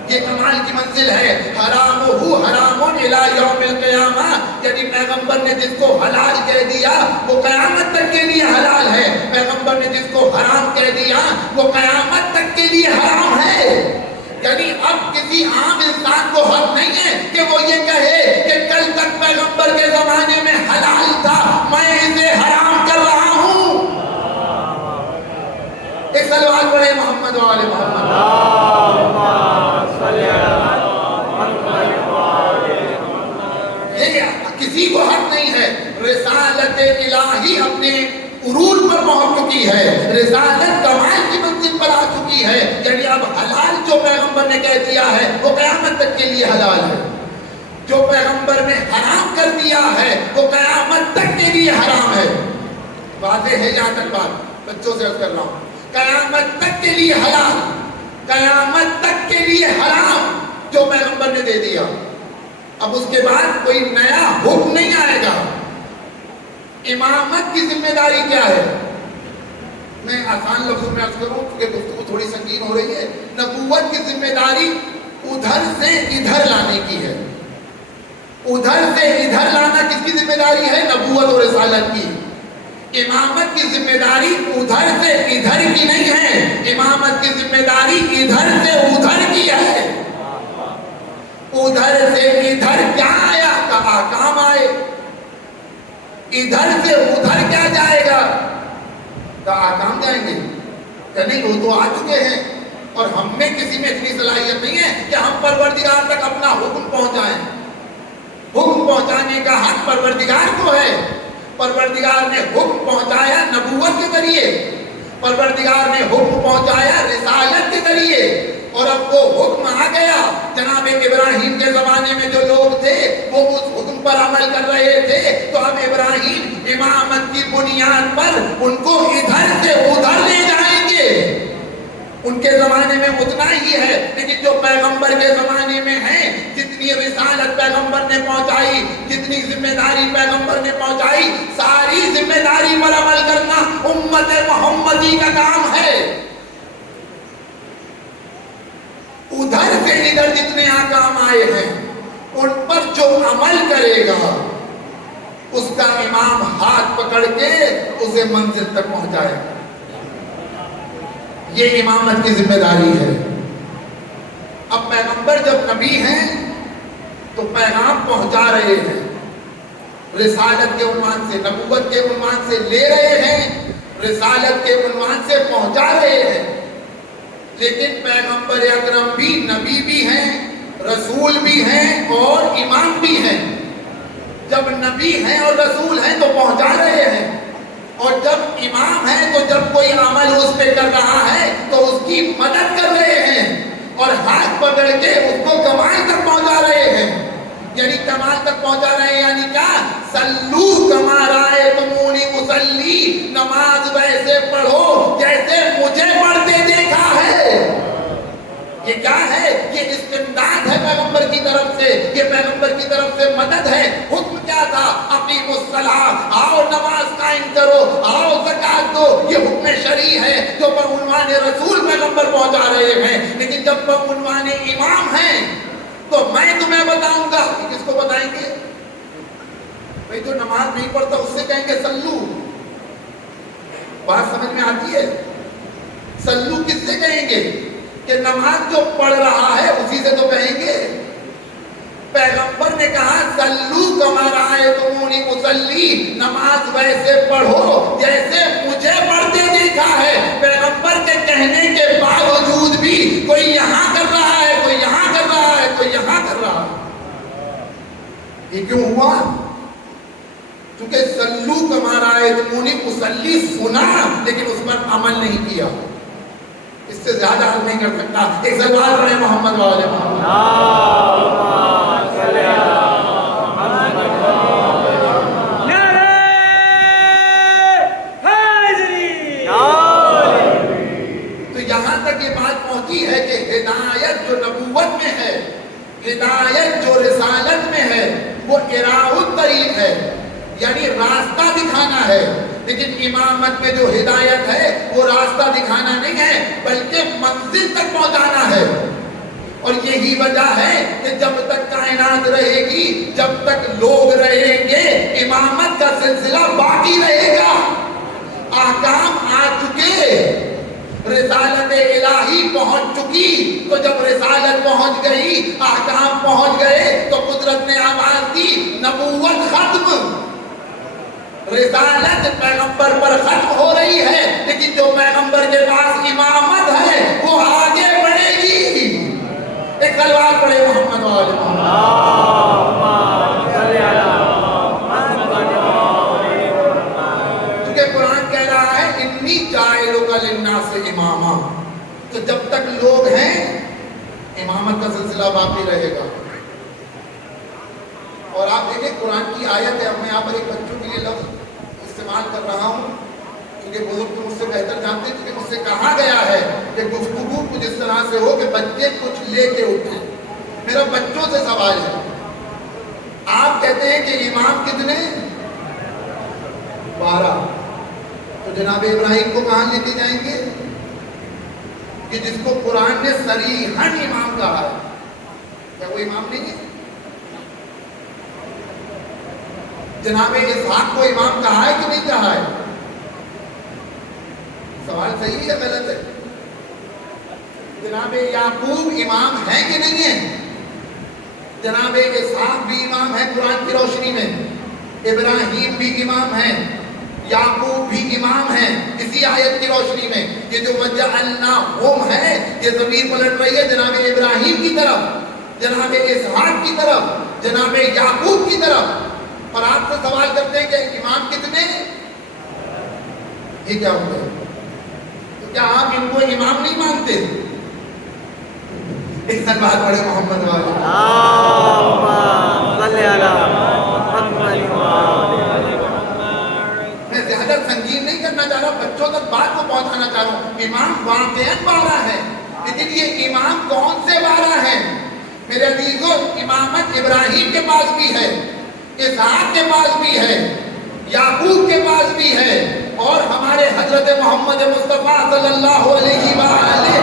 یہ کمال کی منزل ہے۔ حرام حرام الی یوم القیامہ، یعنی پیغمبر نے جس کو حلال کہہ دیا وہ قیامت تک کے لیے حلال ہے، پیغمبر نے جس کو حرام کہہ دیا وہ قیامت تک کے لیے حرام ہے۔ یعنی اب کسی عام انسان کو حق نہیں ہے کہ وہ یہ کہے کہ کل تک پیغمبر کے زمانے میں حلال تھا میں اسے حرام کر رہا ہوں۔ ایک سلوات پڑھے محمد والے محمد۔ یہ کسی کو حق نہیں ہے۔ رسالت الہی اپنے عروج پر پہنچ چکی ہے، رسالت کمال کی منزل پر آ چکی ہے، یعنی اب حلال جو پیغمبر نے کہہ دیا ہے وہ قیامت تک کے لیے حلال ہے، جو پیغمبر نے حرام کر دیا ہے وہ قیامت تک کے لیے حرام ہے۔ واضح ہے یہاں تک بات؟ بچوں سے عرض کر رہا ہوں، قیامت تک کے لیے حلال، قیامت تک کے لیے حرام جو پیغمبر نے دے دیا۔ اب اس کے بعد کوئی نیا حکم نہیں آئے گا۔ امامت کی ذمہ داری کیا ہے؟ میں آسان لفظوں میں عرض کروں کیونکہ گفتگو تھوڑی سنگین ہو رہی ہے۔ نبوت کی ذمہ داری ادھر سے ادھر لانے کی ہے. ادھر سے ادھر لانا کس کی ذمہ داری ہے؟ نبوت اور رسالت کی. امامت کی ذمہ داری ادھر سے ادھر کی نہیں ہے، امامت کی ذمہ داری ادھر سے ادھر کی ہے. ادھر سے ادھر کیا آیا؟ کہا کام آئے. ادھر سے ادھر کیا جائے گا؟ کہا کام جائیں گے. کہ نہیں، وہ تو آ چکے ہیں اور ہم میں کسی میں اتنی صلاحیت نہیں ہے کہ ہم پروردگار تک اپنا حکم پہنچائیں. حکم پہنچانے کا حق پروردگار کو ہے. پروردگار نے حکم پہنچایا نبوت کے ذریعے، پروردگار نے حکم پہنچایا رسالت کے ذریعے. اور اب وہ حکم آ گیا. جناب ابراہیم کے زمانے میں جو لوگ تھے وہ اس حکم پر عمل کر رہے تھے، تو اب ابراہیم امامت کی بنیاد پر ان کو ادھر سے ادھر لے جائیں گے. ان کے زمانے میں اتنا ہی ہے، لیکن جو پیغمبر کے زمانے میں ہے، جتنی رسالت پیغمبر نے پہنچائی، جتنی ذمہ داری پیغمبر نے پہنچائی، ساری ذمہ داری پر عمل کرنا امت محمدی کا کام ہے. ادھر سے ادھر جتنے احکام آئے ہیں ان پر جو عمل کرے گا اس کا امام ہاتھ پکڑ کے اسے منزل تک پہنچائے گا. یہ امامت کی ذمہ داری ہے. اب پیغمبر جب نبی ہیں تو پیغام پہنچا رہے ہیں، رسالت کے عنوان سے، نبوت کے عنوان سے لے رہے ہیں، رسالت کے عنوان سے پہنچا رہے ہیں. لیکن پیغمبر اکرم بھی نبی بھی ہیں، رسول بھی ہیں اور امام بھی ہیں. جب نبی ہیں اور رسول ہیں تو پہنچا رہے ہیں، اور جب امام ہے تو جب کوئی عمل اس پہ کر رہا ہے تو اس کی مدد کر رہے ہیں اور ہاتھ پکڑ کے اس کو کمال تک پہنچا رہے ہیں. یعنی کمال تک پہنچا رہے ہیں یعنی کیا؟ سلو کما رأیتمونی اصلی، نماز ویسے پڑھو جیسے مجھے پڑھتے دیکھا ہے. یہ کیا ہے؟ یہ استمداد ہے پیغمبر کی طرف سے، یہ پیغمبر کی طرف سے مدد ہے. حکم کیا تھا؟ اقیموا الصلاۃ، آؤ نماز قائم کرو، آؤ زکات دو. یہ حکم شرعی ہے جو پر عنوان رسول پیغمبر پہنچا رہے ہیں. لیکن جب پر عنوان امام ہیں تو میں تمہیں بتاؤں گا. کس کو بتائیں گے؟ بھئی جو نماز نہیں پڑھتا اس سے کہیں گے سلو. بات سمجھ میں آتی ہے؟ سلو کس سے کہیں گے؟ کہ نماز جو پڑھ رہا ہے اسی سے تو کہیں گے. پیغمبر نے کہا سلو کما رأیتمونی اصلی، نماز ویسے پڑھو جیسے مجھے پڑھتے دیکھا ہے. پیغمبر کے کہنے کے باوجود بھی کوئی یہاں کر رہا ہے، کوئی یہاں کر رہا ہے، کوئی یہاں کر رہا ہے. یہ کیوں ہوا؟ کیونکہ سلو کما رأیتمونی اصلی سنا لیکن اس پر عمل نہیں کیا. اس سے زیادہ حل نہیں کر سکتا. ایک سوال پڑھے محمد والے محمد. تو یہاں تک یہ بات پہنچی ہے کہ ہدایت جو نبوت میں ہے، ہدایت جو رسالت میں ہے، وہ اراء الطریق ہے، یعنی راستہ دکھانا ہے. لیکن امامت میں جو ہدایت ہے وہ راستہ دکھانا نہیں ہے بلکہ منزل تک پہنچانا ہے. اور یہی وجہ ہے کہ جب تک کائنات رہے گی، جب تک لوگ رہیں گے، امامت کا سلسلہ باقی رہے گا. احکام آ چکے، رسالت الہی پہنچ چکی، تو جب رسالت پہنچ گئی، احکام پہنچ گئے تو قدرت نے آواز دی نبوت ختم. رسالت پیغمبر پر ختم ہو رہی ہے، لیکن جو پیغمبر کے پاس امامت ہے وہ آگے بڑھے گی. ایک سلوات پڑھے محمد والے کیونکہ قرآن کہہ رہا ہے انی جاعلک للناس اماما. تو جب تک لوگ ہیں امامت کا سلسلہ باقی رہے گا. اور آپ دیکھیں قرآن کی آیت ہے. اب میں یہاں پر ایک بچوں کے لیے لفظ استعمال کر رہا ہوں کیونکہ بزرگ تو مجھ سے بہتر جانتے ہیں، کیونکہ مجھ سے کہا گیا ہے کہ گفتگو کچھ اس طرح سے ہو کہ بچے کچھ لے کے اٹھیں. میرا بچوں سے سوال ہے، آپ کہتے ہیں کہ امام کتنے؟ 12. تو جناب ابراہیم کو کہاں لے کے جائیں گے؟ کہ جس کو قرآن نے صریحاً امام کہا ہے. کیا وہ امام نہیں ہے؟ جناب اسحاق کو امام کہا ہے کہ نہیں کہا ہے؟ سوال صحیح ہے یا غلط ہے؟ جناب یعقوب امام ہے کہ نہیں ہے؟ جناب اسحاق بھی امام ہے قرآن کی روشنی میں، ابراہیم بھی امام ہے، یعقوب بھی امام ہے اسی آیت کی روشنی میں۔ یہ جو وَجَعَلْنَاهُمْ ہے یہ ضمیر پلٹ رہی ہے جناب ابراہیم کی طرف، جناب اسحاق کی طرف، جناب یعقوب کی طرف، اور آپ سے سوال کرتے ہیں کہ امام کتنے؟ یہ کیا ہوتا ہے؟ تو کیا آپ ان کو امام نہیں مانتے؟ ایک سر بات پڑھے محمد والے میں زیادہ سنگین نہیں کرنا چاہ رہا، بچوں تک بات کو پہنچانا چاہ رہا ہوں۔ امام واقعاً 12 ہے، لیکن یہ امام کون سے 12 ہیں؟ میرے عزیزوں، امامت ابراہیم کے پاس بھی ہے، اسحاق کے پاس بھی ہے، یعقوب کے پاس بھی ہے، اور ہمارے حضرت محمد مصطفیٰ صلی اللہ علیہ وآلہ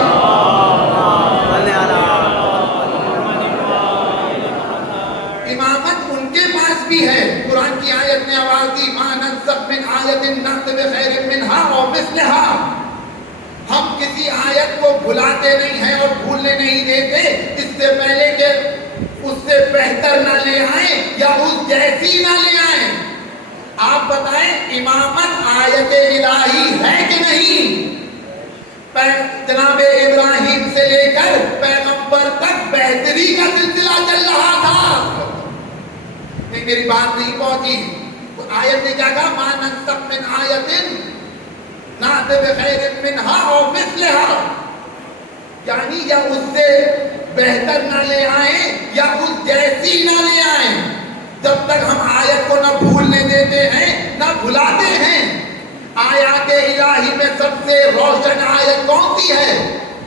امامت ان کے پاس بھی ہے۔ قرآن کی آیت نے آواز دی مَا نَنسَخْ مِنْ آیَةٍ نَأْتِ بِخَيْرٍ مِنْهَا أَوْ مِثْلِهَا، ہم کسی آیت کو بھلاتے نہیں ہیں اور بھولنے نہیں دیتے اس سے پہلے کہ اس سے بہتر نہ لے آئیں یا اس جیسی نہ لے آئیں۔ آپ بتائیں امامت آیت الہی ہے کہ نہیں؟ جناب ابراہیم سے لے کر پیغمبر تک بہتری کا سلسلہ چل رہا تھا۔ نہیں، میری بات نہیں پہنچی۔ آیت نے کیا کہا؟ مَا نَنسَخْ مِنْ آیَةٍ نَأْتِ بِخَيْرٍ مِنْهَا أَوْ مِثْلِهَا، یعنی یا اس سے بہتر نہ لے آئیں یا اس جیسی نہ لے آئیں۔ جب تک ہم آیت کو نہ بھولنے دیتے ہیں نہ بھلاتے ہیں۔ آیات الہی میں سب سے روشن آیت کون سی ہے؟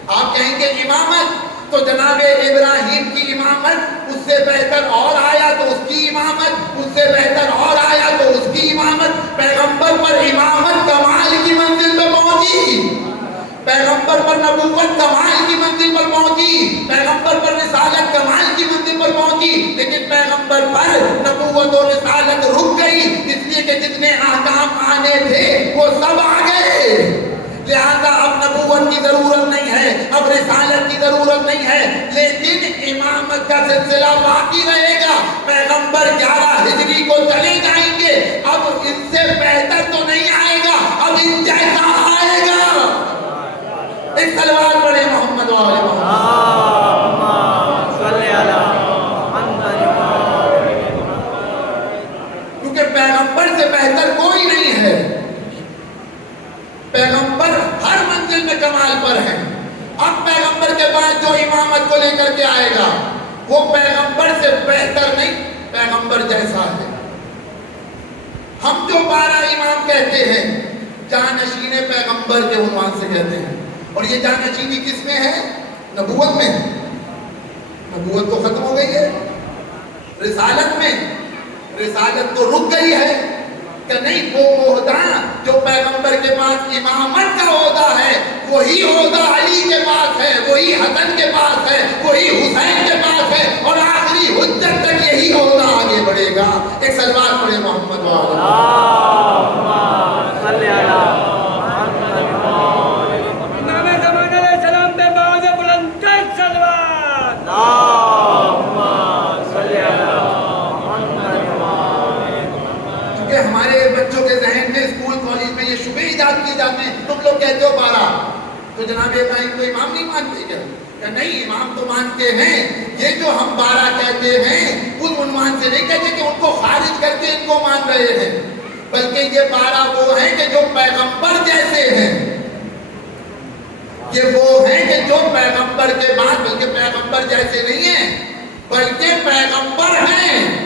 آپ کہیں گے امامت، تو جناب ابراہیم کی امامت، اس سے بہتر اور آیا تو اس کی امامت، اس سے بہتر اور آیا تو اس کی امامت۔ پیغمبر پر امامت کمال کی منزل پہ پہنچی، پیغمبر پر نبوت کمال کی منزل پر پہنچی، پیغمبر پر رسالت کمال کی منزل پر پہنچی، لیکن پیغمبر پر نبوت اور رسالت رک گئی، اس لیے کہ جتنے احکام آنے تھے وہ سب آ گئے۔ لہذا اب نبوت کی ضرورت نہیں ہے، اب رسالت کی ضرورت نہیں ہے، لیکن امامت کا سلسلہ باقی رہے گا۔ پیغمبر 11 ہجری کو چلے جائیں گے، اب ان سے بہتر تو نہیں آئے گا، اب ان جیسا آئے گا۔ ایک سلوات پڑھے محمد والے کیونکہ پیغمبر سے بہتر کوئی نہیں ہے۔ پیغمبر ہر منزل میں کمال پر ہے۔ اب پیغمبر کے بعد جو امامت کو لے کر کے آئے گا وہ پیغمبر سے بہتر نہیں، پیغمبر جیسا ہے۔ ہم جو 12 امام کہتے ہیں جانشین پیغمبر کے عنوان سے کہتے ہیں، اور یہ جانشینی کس میں ہے؟ نبوت میں۔ نبوت تو ختم ہو گئی ہے، رسالت میں، رسالت تو رک گئی ہے کہ نہیں۔ وہ عہدہ جو پیغمبر کے پاس امامت کا عہدہ ہے وہی عہدہ علی کے پاس ہے، وہی حسن کے پاس ہے، وہی حسین کے پاس ہے، اور آخری حجت تک یہی عہدہ آگے بڑھے گا۔ ایک سلوات پڑھے محمد ہمارے بچوں کے ذہن میں اسکول کالج میں یہ شبہ ایجاد کیے جاتے ہیں، تم لوگ کہتے ہو 12، تو جناب ابراہیم کو امام نہیں مانتے کیا؟ کہ نہیں، امام تو مانتے ہیں۔ یہ جو ہم 12 کہتے ہیں اس عنوان سے نہیں کہتے کہ ان کو خارج کر کے ان کو مان رہے ہیں، بلکہ یہ 12 وہ ہیں کہ جو پیغمبر جیسے ہیں، یہ وہ ہیں کہ جو پیغمبر کے بعد، بلکہ پیغمبر جیسے نہیں ہیں بلکہ پیغمبر ہیں۔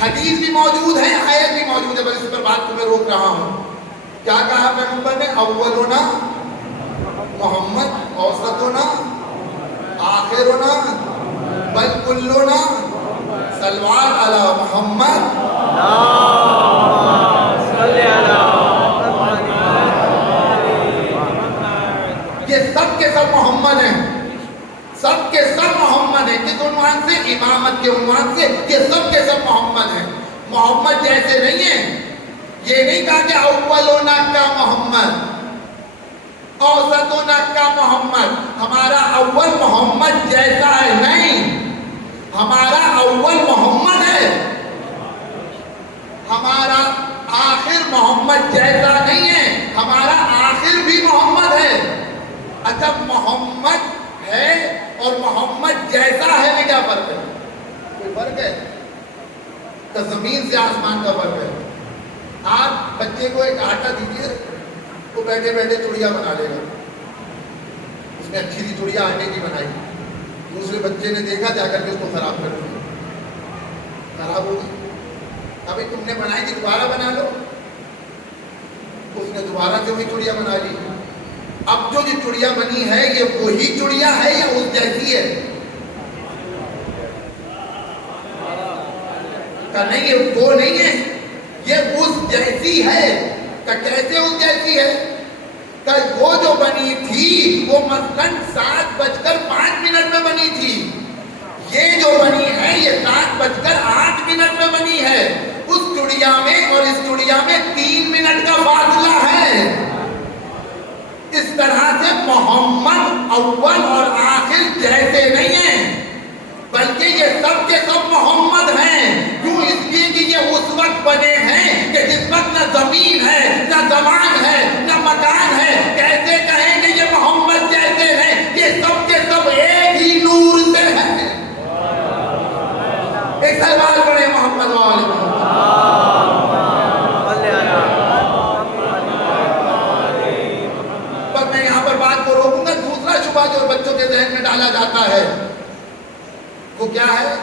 حدیث بھی موجود ہے، آیت بھی موجود ہے، بس اس پر بات کو میں روک رہا ہوں۔ کیا کہا پیغمبر نے؟ اولنا محمد، اوسطنا آخرنا بل کلنا صلوات علی محمد۔ یہ سب کے سب محمد ہیں، سب کے سب محمد عنوان سے، امامت کے عنوان سے، یہ سب کے سب محمد ہیں. محمد جیسے نہیں ہیں. یہ نہیں کہا کہ اولنا کا محمد، اوسطنا کا محمد. ہمارا اول محمد جیسا ہے نہیں، ہمارا اول محمد ہے. ہمارا آخر محمد جیسا نہیں ہے، ہمارا آخر بھی محمد ہے. اچھا محمد ہے اور محمد جیسا ہے میں کیا فرق ہے؟ کوئی فرق ہے؟ تو زمین سے آسمان کا فرق ہے. آپ بچے کو ایک آٹا دیجیے، وہ بیٹھے بیٹھے چڑیا بنا لے گا. اس نے اچھی سی چڑیا آٹے کی بنائی، دوسرے بچے نے دیکھا، جا کر کے اس کو خراب کر دیا، خراب ہو گئی. ابھی تم نے بنائی تھی دوبارہ بنا لو. اس نے دوبارہ سے وہی چڑیا بنا لی. اب جو یہ چڑیا بنی ہے یہ وہی چڑیا ہے یا اس جیسی ہے؟ کہ نہیں یہ وہ نہیں ہے، یہ اس جیسی ہے. کہ کیسے اس جیسی ہے؟ کہ وہ جو بنی تھی وہ مثلاً 7:05 میں بنی تھی. یہ جو بنی ہے یہ 7:08 میں بنی ہے. اس چڑیا میں اور اس چڑیا میں 3 منٹ کا فاصلہ ہے. اس طرح سے محمد اول اور آخر جیسے نہیں ہیں، بلکہ یہ سب کے سب محمد ہیں. کیوں؟ اس لیے کہ یہ اس وقت بنے ہیں کہ جس وقت نہ زمین ہے، نہ زمان ہے، نہ مکان ہے. کیسے کہیں کہ یہ محمد جیسے ہیں؟ یہ سب کے سب ایک ہی نور سے ہیں. ایک سوال پڑھے محمد والے محمد. پر میں یہاں پر بات کو روکوں گا. دوسرا شبہ جو بچوں کے ذہن میں ڈالا جاتا ہے وہ کیا ہے؟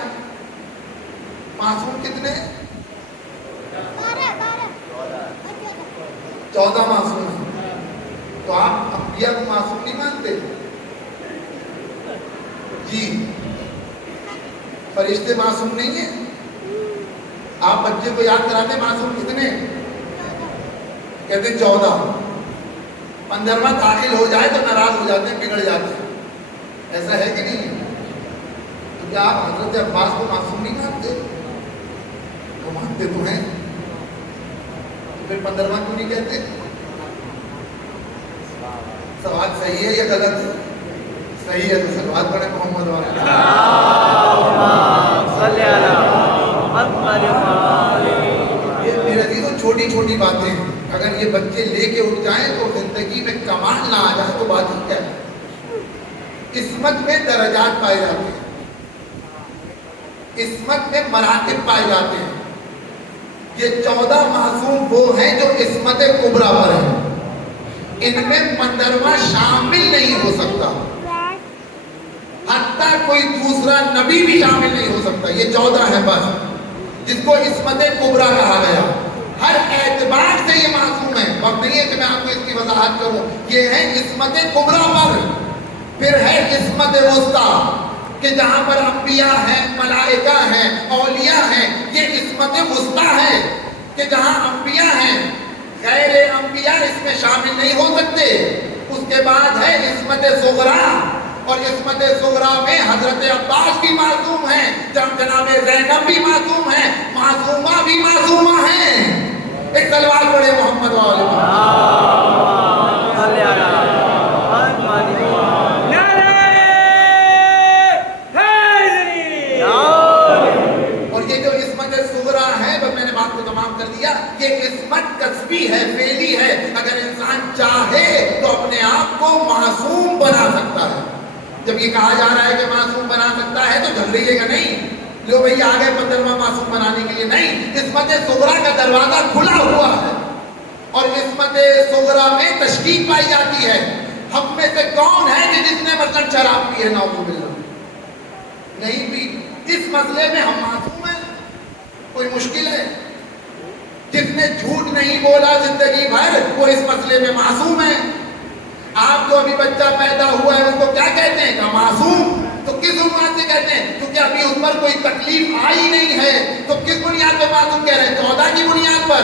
معصوم کتنے؟ 14 معصوم ہیں. تو آپ انبیاء کو معصوم نہیں مانتے؟ جی فرشتے معصوم نہیں ہیں؟ آپ بچے کو یاد کراتے معصوم کتنے؟ کہتے ہیں 14. 15واں داخل ہو جائے تو ناراض ہو جاتے ہیں، بگڑ جاتے ہیں. ایسا ہے کہ نہیں؟ تو کیا آپ حضرت عباس کو معصوم نہیں مانتے؟ وہ مانتے تو ہیں، تو پھر 15واں کیوں نہیں کہتے؟ سوال صحیح ہے یا غلط ہے؟ صحیح ہے. تو سلوات پڑھیں محمد والا. یہ میرے عزیزوں چھوٹی چھوٹی باتیں ہیں، اگر یہ بچے لے کے اٹھ جائیں تو زندگی میں کمال نہ آ جائے تو بات ہی کیا ہے. عصمت میں درجات پائے جاتے ہیں، عصمت میں مراتب پائے جاتے ہیں. یہ 14 معصوم وہ ہیں جو عصمت کبریٰ پر ہیں. ان میں 15واں شامل نہیں ہو سکتا، حتیٰ کوئی دوسرا نبی بھی شامل نہیں ہو سکتا. یہ 14 ہیں بس جس کو عصمت کبریٰ کہا گیا. ہر اعتبار سے یہ معصوم ہے. وقت نہیں ہے کہ میں آپ کو اس کی وضاحت کروں. یہ ہے عصمت کبریٰ پر. پھر ہے عصمت وسطیٰ کہ جہاں پر انبیاء ہیں، ملائکہ ہیں، اولیاء ہیں. یہ عصمت وسطیٰ ہے کہ جہاں انبیاء ہیں غیر انبیاء اس میں شامل نہیں ہو سکتے. اس کے بعد ہے عصمت صغریٰ، اور عصمت صغریٰ میں حضرت عباس بھی معصوم ہیں، جناب زینب بھی معصوم ہیں، معصومہ بھی معصومہ ہیں. ایک سلوات پڑھے محمد والے یہ عصمت کسبی ہے، فعلی ہے. اگر انسان چاہے تو اپنے آپ کو معصوم بنا سکتا ہے. جب یہ کہا جا رہا ہے کہ معصوم بنا سکتا ہے تو جھگڑیے گا نہیں، لو بھئی آگے 15واں معصوم بنانے کے لیے نہیں. عصمت صغریٰ کا دروازہ کھلا ہوا ہے، اور عصمت صغریٰ میں تشکیک پائی جاتی ہے. ہم میں سے کون ہے کہ جس نے مثلا شراب پی ہے؟ نعوذ باللہ نہیں پی. اس مسئلے میں ہم معصوم ہیں؟ کوئی مشکل ہے؟ جس نے جھوٹ نہیں بولا زندگی بھر وہ اس مسئلے میں معصوم ہے. آپ کو ابھی بچہ پیدا ہوا ہے اس کو کیا کہتے ہیں؟ کہ معصوم. تو کس عنوان سے کہتے ہیں؟ کیونکہ ابھی اس پر کوئی تکلیف آئی نہیں ہے. تو کس بنیاد پر معصوم کہہ رہے ہیں؟ 14 کی بنیاد پر.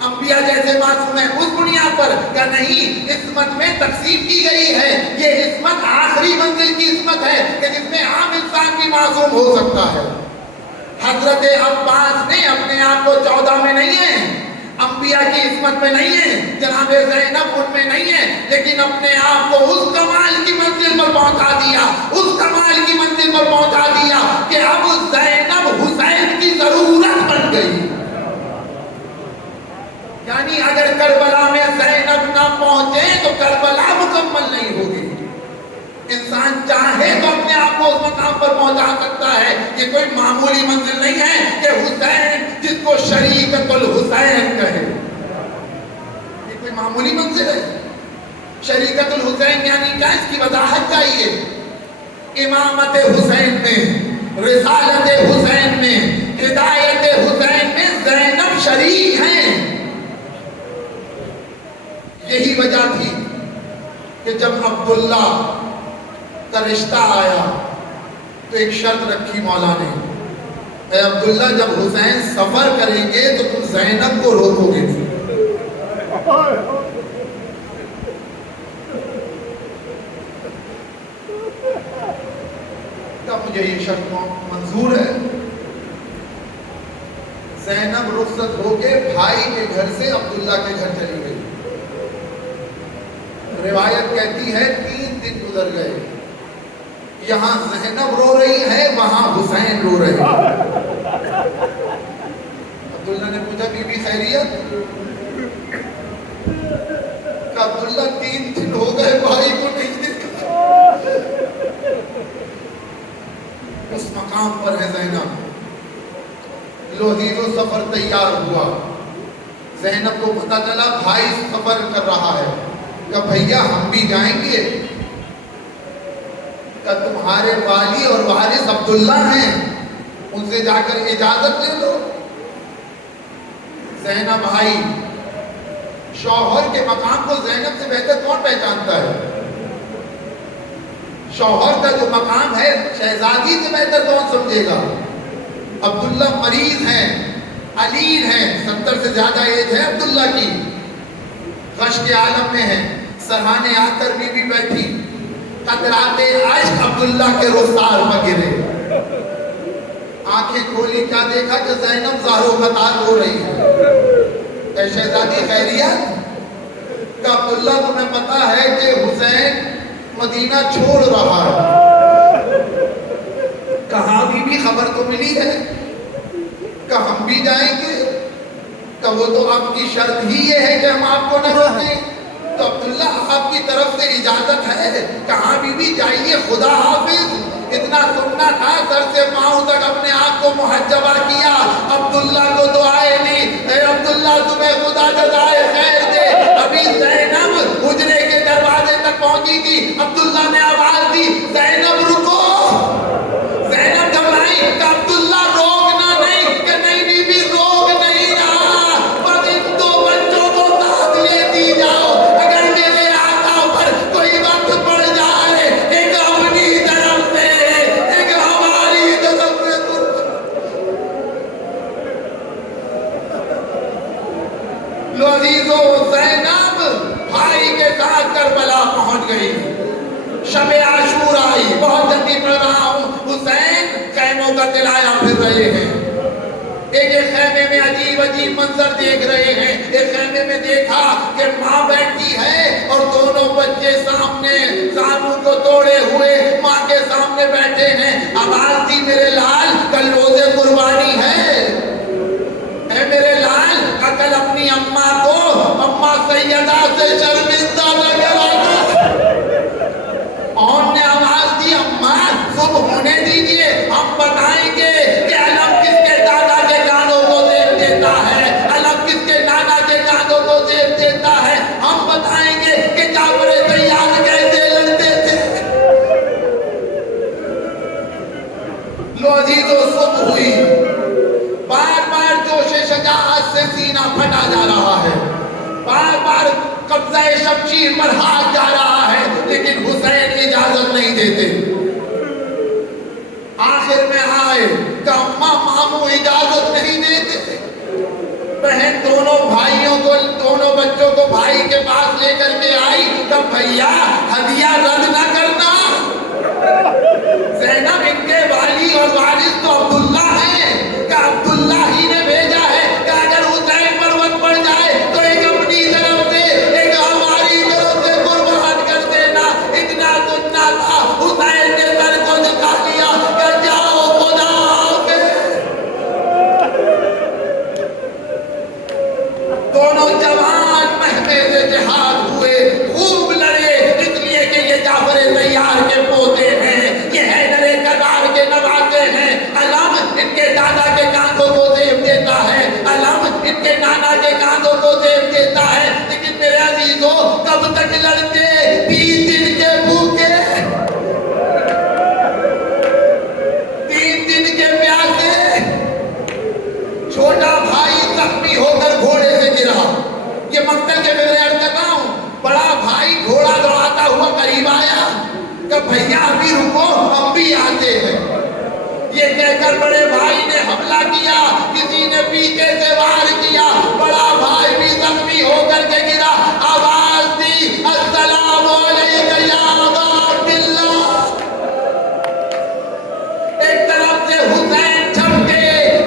انبیاء جیسے معصوم ہیں اس بنیاد پر کہ نہیں، عصمت میں تقسیم کی گئی ہے. یہ عصمت آخری منزل کی عصمت ہے کہ جس میں عام انسان بھی معصوم ہو سکتا ہے. حضرت عباس نے اپنے آپ کو 14 میں نہیں ہے، انبیاء کی عصمت میں نہیں ہے، جناب زینب ان میں نہیں ہے، لیکن اپنے آپ کو اس کمال کی منزل پر پہنچا دیا، اس کمال کی منزل پر پہنچا دیا کہ اب زینب حسین کی ضرورت بن گئی. یعنی اگر کربلا میں زینب نہ پہنچے تو کربلا مکمل نہیں ہوگی. انسان چاہے تو اپنے آپ کو اس مقام پر پہنچا سکتا ہے. یہ کوئی معمولی منزل نہیں ہے کہ حسین جس کو شریکت الحسین کہے، یہ کوئی معمولی منزل ہے. شریکت الحسین یعنی کیا؟ اس کی وضاحت چاہیے. امامت حسین میں، رسالت حسین میں، ہدایت حسین میں زینب شریک ہیں. یہی وجہ تھی کہ جب عبداللہ کا رشتہ آیا تو ایک شرط رکھی مولا نے، اے عبداللہ جب حسین سفر کریں گے تو تم زینب کو روکو گے نہیں. کیا مجھے یہ شرط منظور ہے؟ زینب رخصت ہو کے بھائی کے گھر سے عبداللہ کے گھر چلی گئی. روایت کہتی ہے 3 دن گزر گئے، یہاں زینب رو رہی ہے، وہاں حسین رو رہے ہیں. عبداللہ نے پوچھا بی بی خیریت؟ کہ عبداللہ 3 دن ہو گئے بھائی کو نہیں دیکھا. اس مقام پر ہے زینب. لو عزیزو سفر تیار ہوا. زینب کو پتہ چلا بھائی سفر کر رہا ہے، کہ بھیا ہم بھی جائیں گے. کہ تمہارے والی اور وارث عبداللہ ہیں، ان سے جا کر اجازت لے لو. زینب بھائی، شوہر کے مقام کو زینب سے بہتر کون پہچانتا ہے؟ شوہر کا جو مقام ہے شہزادی سے بہتر کون سمجھے گا؟ عبداللہ مریض ہیں، علیر ہیں، 70 سے زیادہ ایج ہے عبداللہ کی، غش کے عالم میں ہے. سرحانے آ کر بی بی بیٹھی، قطرات عشق عبداللہ کے رخسار پر گرے. آنکھیں کھولی، کیا دیکھا کہ زینب زہر و قطار ہو رہی ہے. اے شہزادی خیریت؟ کہ عبداللہ تمہیں پتا ہے کہ حسین مدینہ چھوڑ رہا ہے. کہاں بھی خبر تو ملی ہے کہ ہم بھی جائیں گے. کہ وہ تو آپ کی شرط ہی یہ ہے کہ ہم آپ کو نہ روکیں. تو عبداللہ آپ کی طرف سے اجازت ہے، کہاں بھی جائیے، خدا حافظ. اتنا سننا تھا، سر سے پاؤں تک اپنے آپ کو محجبہ کیا. عبداللہ کو دعائیں دی، اے عبداللہ تمہیں خدا جزائے خیر دے. ابھی زینب حجرے کے دروازے تک پہنچی تھی، عبداللہ نے آواز دی زینب رکو. زینب گھبرائی کہ عبداللہ روکنا نہیں، کہ نہیں بی بی روک نہیں رہا، پر ان 2 بچوں کو ساتھ لیتی جاؤ. اگر میرے آقا پر کوئی وقت پڑ جائے، ایک اپنی طرف سے ایک ہماری طرف سے. لو عزیزو، زینب بھائی کے ساتھ کربلا پہنچ گئی. شب عاشور آئی، بہت جلدی پڑھ رہا ہوں. حسین خیموں کا تلایا پھر رہے ہیں. ایک خیمے میں عجیب عجیب منظر دیکھ رہے ہیں. ایک خیمے میں دیکھا کہ ماں بیٹھی ہے اور دونوں بچے سامنے زانو کو توڑے ہوئے ماں کے سامنے بیٹھے ہیں. آواز دی میرے لال کل روزے قربانی ہے. اے میرے لال کل اپنی اماں کو اماں سیدہ سے شرمندہ نہ کرانا. اور نے آواز دی اماں صبح ہونے دیجئے، ہم بتائیں گے کہ علم کس کے دادا کے کانوں کو زیب دیتا ہے، علم کس کے نانا کے کانوں کو زیب دیتا ہے. ہم بتائیں گے کہ جعفر طیار کیسے لڑتے تھے. لو عزیزو، صبح ہوئی، بار بار جوش شجاعت سے سینہ پھٹا جا رہا ہے، بار بار قبضہ شمشیر پر ہاتھ جا رہا ہے، لیکن حسین اجازت نہیں دیتے. آخر میں آئے کہ اماں ماموں اجازت نہیں دیتے. بہن دونوں بھائیوں کو، دونوں بچوں کو بھائی کے پاس لے کر کے آئی کہ بھیا ہدیہ رد نہ کرنا، زینب ان کے والی اور وارث تو عبداللہ ہیں، کہ عبداللہ ہی نے بھیجا ہے کہ اگر حسین پر وقت پڑ جائے تو ایک اپنی طرف سے ایک ہماری طرف سے قربان کر دینا۔ اتنا سننا تھا، حسین نے سر کو جھکا لیا کہ جاؤ خدا حافظ۔ دونوں جوان مہمے سے جہاد ہوئے، خوب لڑے، اس لیے کہ یہ جعفر طیار کے پوتے ہیں، یہ حیدر کرار کے نواسے ہیں۔ علم ان کے دادا کے کاندھوں کو زیب دیتا ہے، علم ان کے نانا کے کاندھوں کو زیب دیتا ہے، لیکن میرے عزیزوں کب تک لڑتے؟ 3 دن کے بھوکے، 3 دن کے پیاسے۔ چھوٹا بھائی زخمی ہو کر گھوڑے سے گرا، یہ مقتل کے میں عرض کر رہا ہوں، بڑا بھائی گھوڑا دوڑاتا ہوا قریب آیا کہ بھیا ابھی رکو ہم بھی آتے ہیں۔ یہ کہہ کر بڑے بھائی نے حملہ کیا، کسی نے پیچھے سے وار کیا، بڑا بھائی بھی زخمی ہو کر کے گرا، آواز دی السلام علیکم یا ابا عبداللہ۔ ایک طرف سے حسین چھمٹے،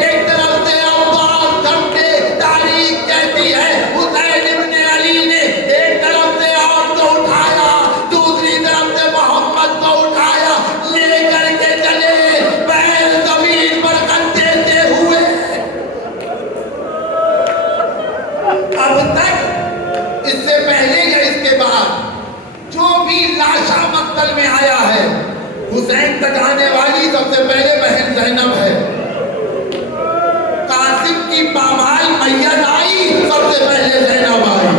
ایک طرف سے عباس چھمٹے۔ تاریخ کہتی ہے حسین ابن علی نے ایک طرف سے آپ کو اٹھایا، دوسری طرف سے محمد کو اٹھایا، لے کر کے چلے پیر زمین پر خط دیتے ہوئے۔ اب تک اس سے پہلے یا اس کے بعد جو بھی لاشا مقتل میں آیا ہے، حسین تک آنے والی سب سے پہلے بہن زینب ہے۔ قاسم کی پامال میت آئی، سب سے پہلے زینب آئی۔